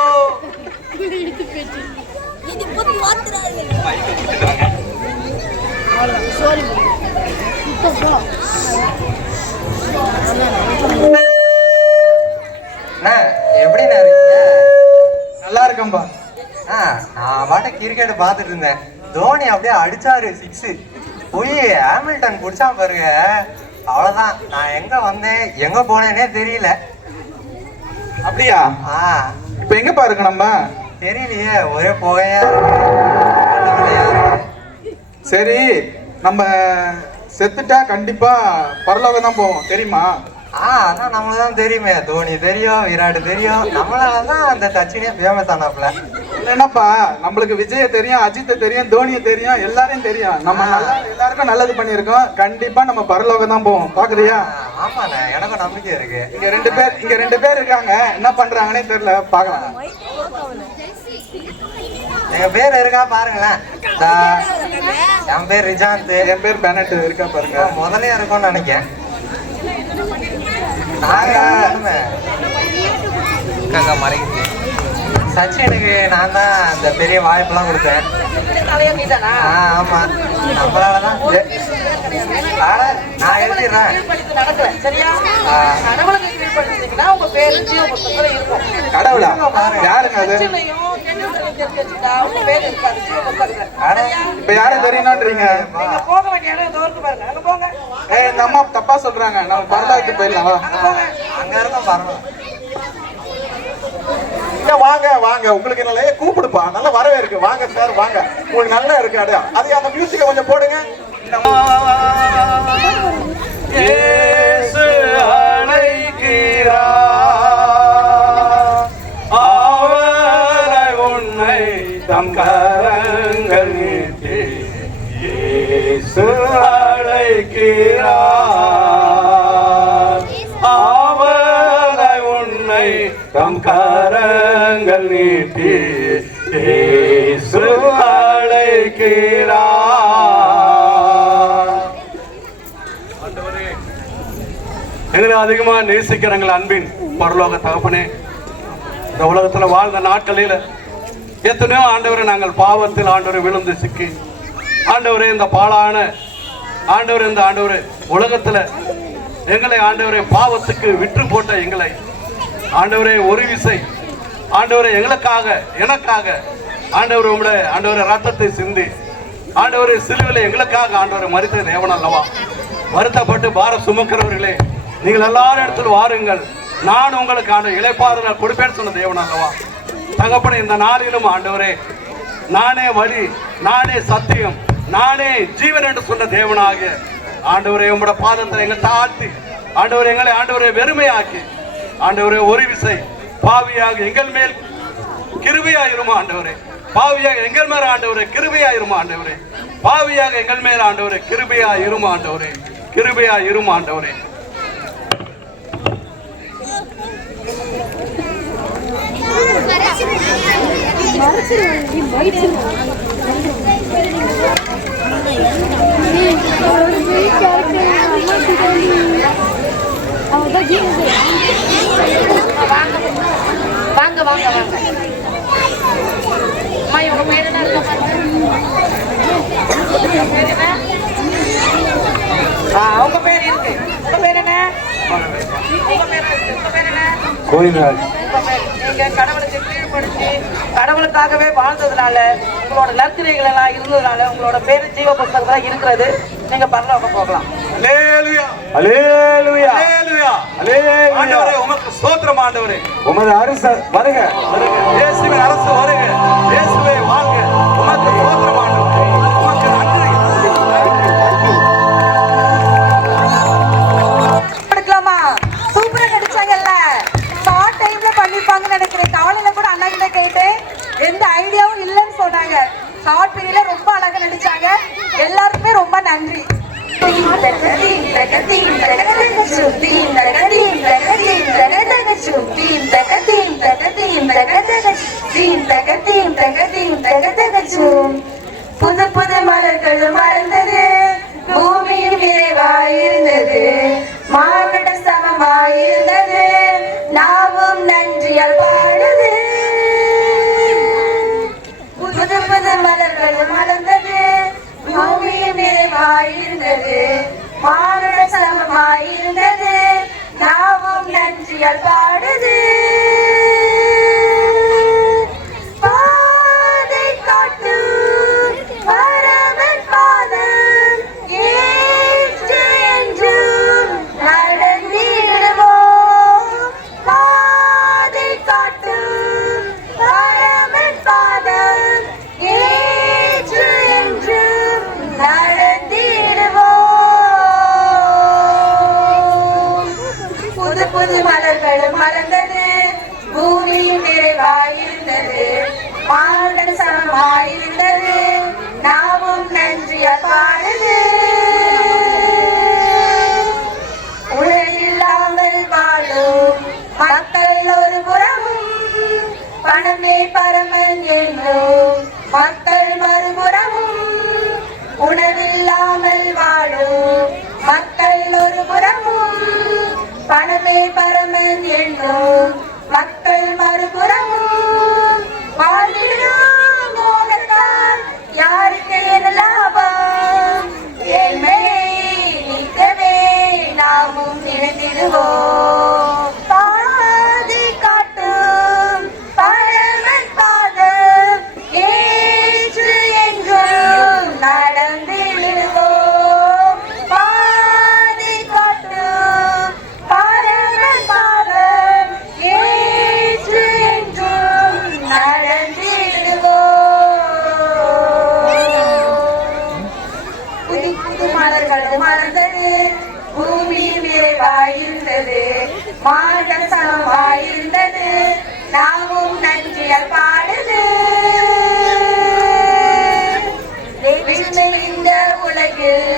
எப்படிண்ணா இருக்கீங்க? நல்லா இருக்கம்பா. நான் பாட்ட கிரிக்கெட் பார்த்துட்டு இருந்தேன். தோனி அப்படியே அடிச்சாரு 6. போய் ஹாமில்டன் குடிச்சா பாருங்க. அவ்வளவுதான், நான் எங்க வந்தேன் எங்க போனேனே தெரியல. அப்படியா? இப்ப எங்க பாருங்க நம்ம? தெரியலையே, ஒரே புகையா இருக்கு. சரி, நம்ம செத்துட்டா கண்டிப்பா பரலோகம் தான் போவோம், தெரியுமா? அதான் நம்மளுக்கு தான் தெரியுமே. தோனி தெரியும், விராட் தெரியும். நம்மளாலதான் அந்த சச்சினே ஃபேமஸ் ஆனாப்ல. என்னப்பா, நம்மளுக்கு விஜய தெரியும், அஜித் தெரியும், தோனியை தெரியும், எல்லாரையும் தெரியும். நம்ம எல்லாருக்கும் நல்லது பண்ணியிருக்கோம். கண்டிப்பா நம்ம பரலோகம் தான் போவோம். பாக்குறியா? ஆமாண்ணே, எனக்கும் நம்பிக்கை இருக்கு. இங்க ரெண்டு பேர் இருக்காங்க. என்ன பண்றாங்கன்னே தெரியல, பாக்கலாம். எங்க பேர் இருக்கா பாருங்களேன். என் பேர் ரிஜாந்த். என் பேர் பெனட். இருக்கா பாருங்க. முதலே இருக்கும்னு நினைக்கிறேன். சச்சினுக்கு நான் தான் அந்த பெரிய வாய்ப்பெல்லாம் கொடுத்தேன். ஆமா, நம்மளாலதான். நான் எழுதிடுறேன். கடவுளா? யாருங்க அது? இப்ப யாரும் தெரியணும்ன்றீங்க? இந்த அம்மா தப்பா சொல்றாங்க. நம்ம பரலோகத்துக்கு போயிடலாம். அங்க இருக்கோம் பரவாயில்ல. வாங்க வாங்க, உங்களுக்கு நல்ல கூப்பிடுப்பா, நல்ல வரவே இருக்கு. வாங்க சார், வாங்க. உங்களுக்கு நல்லா இருக்கு. அது அந்த மியூசிக்கை கொஞ்சம் போடுங்க. உன்னை தம் கரங்கள் நீட்டி இயேசு அழைக்கிறார். அவரை உன்னை தம் கரங்கள் நீட்டி இயேசு அழைக்கிறார். எங்களை அதிகமா நேசிக்கிறங்கள் அன்பின் பரலோக தகப்பனே, இந்த உலகத்துல வாழ்ந்த நாட்களில் எத்தனையோ ஆண்டவரை நாங்கள் பாவத்தில் ஆண்டவரை விழுந்து சிக்கி, ஆண்டவரே இந்த பாழான ஆண்டவர், இந்த ஆண்டவரே உலகத்துல எங்களை ஆண்டவரே பாவத்துக்கு விற்று போட்ட எங்களை ஆண்டவரே ஒரு விசை ஆண்டவரே எங்களுக்காக எனக்காக ஆண்டவர் உங்களுடைய ஆண்டவரை ரத்தத்தை சிந்தி ஆண்டவரே சிலுவையில எங்களுக்காக ஆண்டவரை மரித்த தேவன் அல்லவா? வருத்தப்பட்டு பாரம் சுமக்கிறவர்களே, நீங்கள் எல்லாரும் இடத்துல வாருங்கள், நான் உங்களுக்கு ஆண்டு இளைப்பாறுதல் கொடுப்பேன்னு சொன்ன தேவன் அல்லவா? தகப்பனே, இந்த நாளிலும் ஆண்டவரே நானே வழி, நானே சத்தியம், நானே ஜீவன் என்று சொன்ன தேவனாக ஆண்டவரே உம்முடைய பாதத்தை எங்கள் தாழ்த்தி ஆண்டவரே எங்களை ஆண்டவரை வெறுமையாக்கி ஆண்டவரே ஒரு விசை பாவியாக எங்கள் மேல் கிருபையாயிருமா ஆண்டவரே, பாவியாக எங்கள் மேல் ஆண்டவரே கிருபையாயிருமா ஆண்டவரே, பாவியாக எங்கள் மேல் ஆண்டவரே கிருபையாயிருமா ஆண்டவரே, கிருபையாயிருமா ஆண்டவரே. வாங்க வாங்க வாங்க. அம்மா இவங்க பேர் என்ன இருக்கா பாருங்க. உங்க பேர் இருக்கு. உங்க பேர் என்ன? கோயில்ராஜ். நீங்க கடவுளுக்கு கீழ்படுத்தி கடவுளுக்காகவே வாழ்ந்ததுனால உங்களோட நற்கிரைகள் எல்லாம் இருந்ததுனால உங்களோட பேரு ஜீவ புஸ்தகத்துல இருக்கிறது. நீங்க பரலோகம் போகலாம். அல்லேலூயா அல்லேலூயா அல்லேலூயா அல்லேலூயா. ஆண்டவரே உமக்கு ஸ்தோத்திரம் ஆண்டவரே. உமது அரசு வருக வருக. இயேசுவின் அரசு வருக. இயேசுவே வாழ்க. உமக்கு ஸ்தோத்திரம் ஆண்டவரே. உமக்கு நன்றி. எடுக்கலாமா? சூப்பரா நடிச்சாங்கல்ல. ஷார்ட் டைம்ல பண்ணிருப்பாங்கன்னு நினைக்கிறேன். காலையில கூட அண்ணா கிட்ட கேட்டேன், எந்த ஐடியாவும் இல்லைன்னு சொன்னாங்க. ஷார்ட் பீரியட்ல ரொம்ப அழகா நடிச்சாங்க. எல்லாருக்குமே ரொம்ப நன்றி. புது புது மலர்களும் மறந்தது, பூமியும் நிறைவாயிருந்தது, மாவட்ட சமமாயிருந்தது, நாமும் நன்றியால் பாடுது. புது புது மலர்களும் மலர்ந்தது, பூமியும் நிறைவாயிருந்தது, மாவட்ட சமமாயிருந்தது, நாமும் நன்றியால் பாடுது. புது மலர்களும் மலர்ந்தது, பூமியும் நிறைவாயிருந்தது, மானுடன் சமமாயிருந்தது, நாமும் நன்றியால் பாடுது. உலகில்லாமல் வாழும் மக்கள் ஒரு புறமும், பணமே பரமன் என்னும் மக்கள் மறுபுறமும், உணவில்லாமல் வாழும் மக்கள் ஒரு புறமும், பணமே பரமன் என்னும் மக்கள் மறுபுறமும், வாழ்ந்திடும் மோகத்தால் யாருக்கு என்ன லாபம், ஏழ்மையை நீக்கவே நாமும் இணைந்திடுவோம். பாதை காட்டும் பரமன் பாதம் ஏற்று என்றும் நடந்திடுவோம். பாதை காட்டும் பரமன் பாதம் ஏற்று என்றும் நடந்திடுவோம். புது புது மலர்கள் மலர்ந்தது, பூமியும் நிறைவாயிருந்தது, மார்க்கம் சமமாயிருந்தது, நாமும் நன்றியால் பாடுது. இந்த உலகில்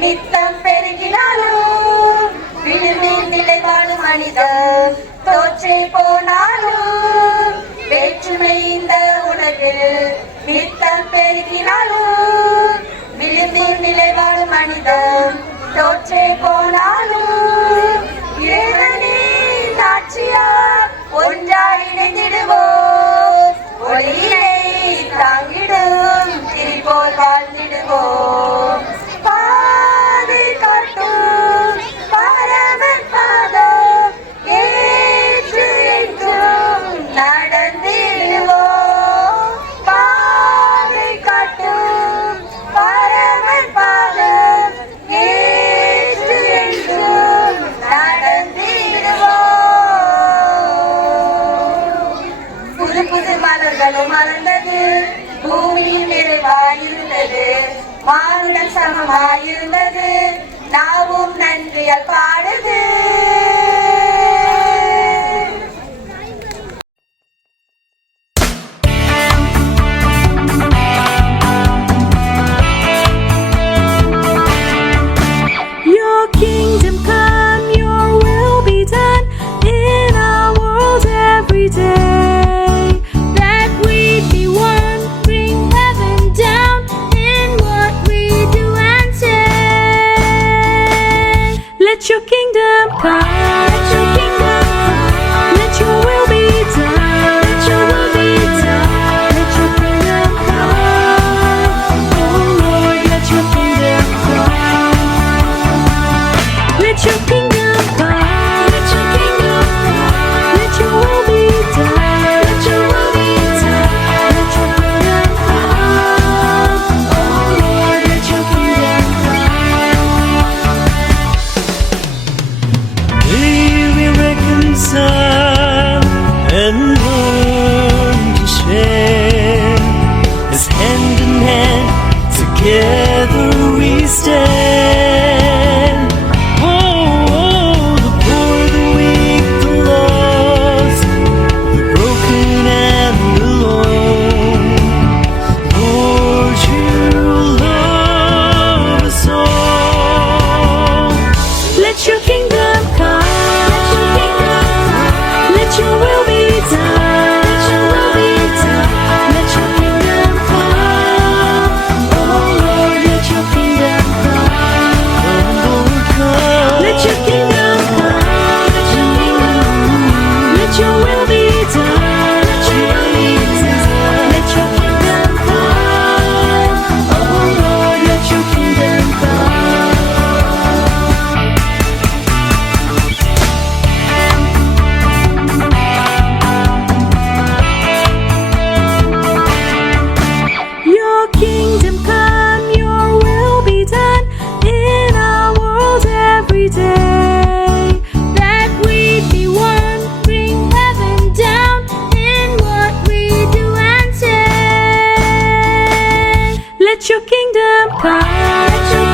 நித்தம் பெருகினாலும், விழுமின் நிலை வாழும் மனிதன் தோற்றே போனாலும், வேற்றுமை இந்த உலகில் நித்தம் பெருகினாலும், விழுமின் நிலை வாழும் மனிதன் தோற்றே போனாலும், இறைவனின் ஆட்சியால் ஒன்றாய் இணைந்திடுவோம், ஒளியை தாங்கிடும் திரிபோல் வாழ்ந்திடுவோம். பாதை காட்டும் பரமன் பாதம் ஏற்று என்றும் நடந்திடுவோம். பாதை காட்டும் பரமன் பாதம் ஏற்று என்றும் நடந்திடுவோம். புது புது மலர்களும் மலர்ந்தது, பூமியும் நிறைவாயிருந்தது, மானுடன் சமமாயிருந்தது நாவும் நன்றியால் பாடுது. Your kingdom come, your will be done in our world every day. That we be one, bring heaven down in what we do and say. Let your kingdom come, let your kingdom come, let your will be done, let your will be done, let your kingdom come. Oh Lord, let your kingdom come. Let your kingdom come, let your kingdom come, let your will be done, let your will be done, let your kingdom come. Oh Lord, let your kingdom come. May we reconcile and learn to share, as hand in hand together we stand. The poor, the weak, the lost, the broken and alone. Lord, you love us all. Let your kingdom come, let your will be done, let your will be done, let your kingdom come. Oh Lord, let your kingdom come. Let your kingdom come, let your will be done, let your will be done, let your kingdom come. Oh Lord, let your kingdom come. Your kingdom come, your will be done in our world every day. That we be one, bring heaven down in what we do and say. Let your kingdom come, let your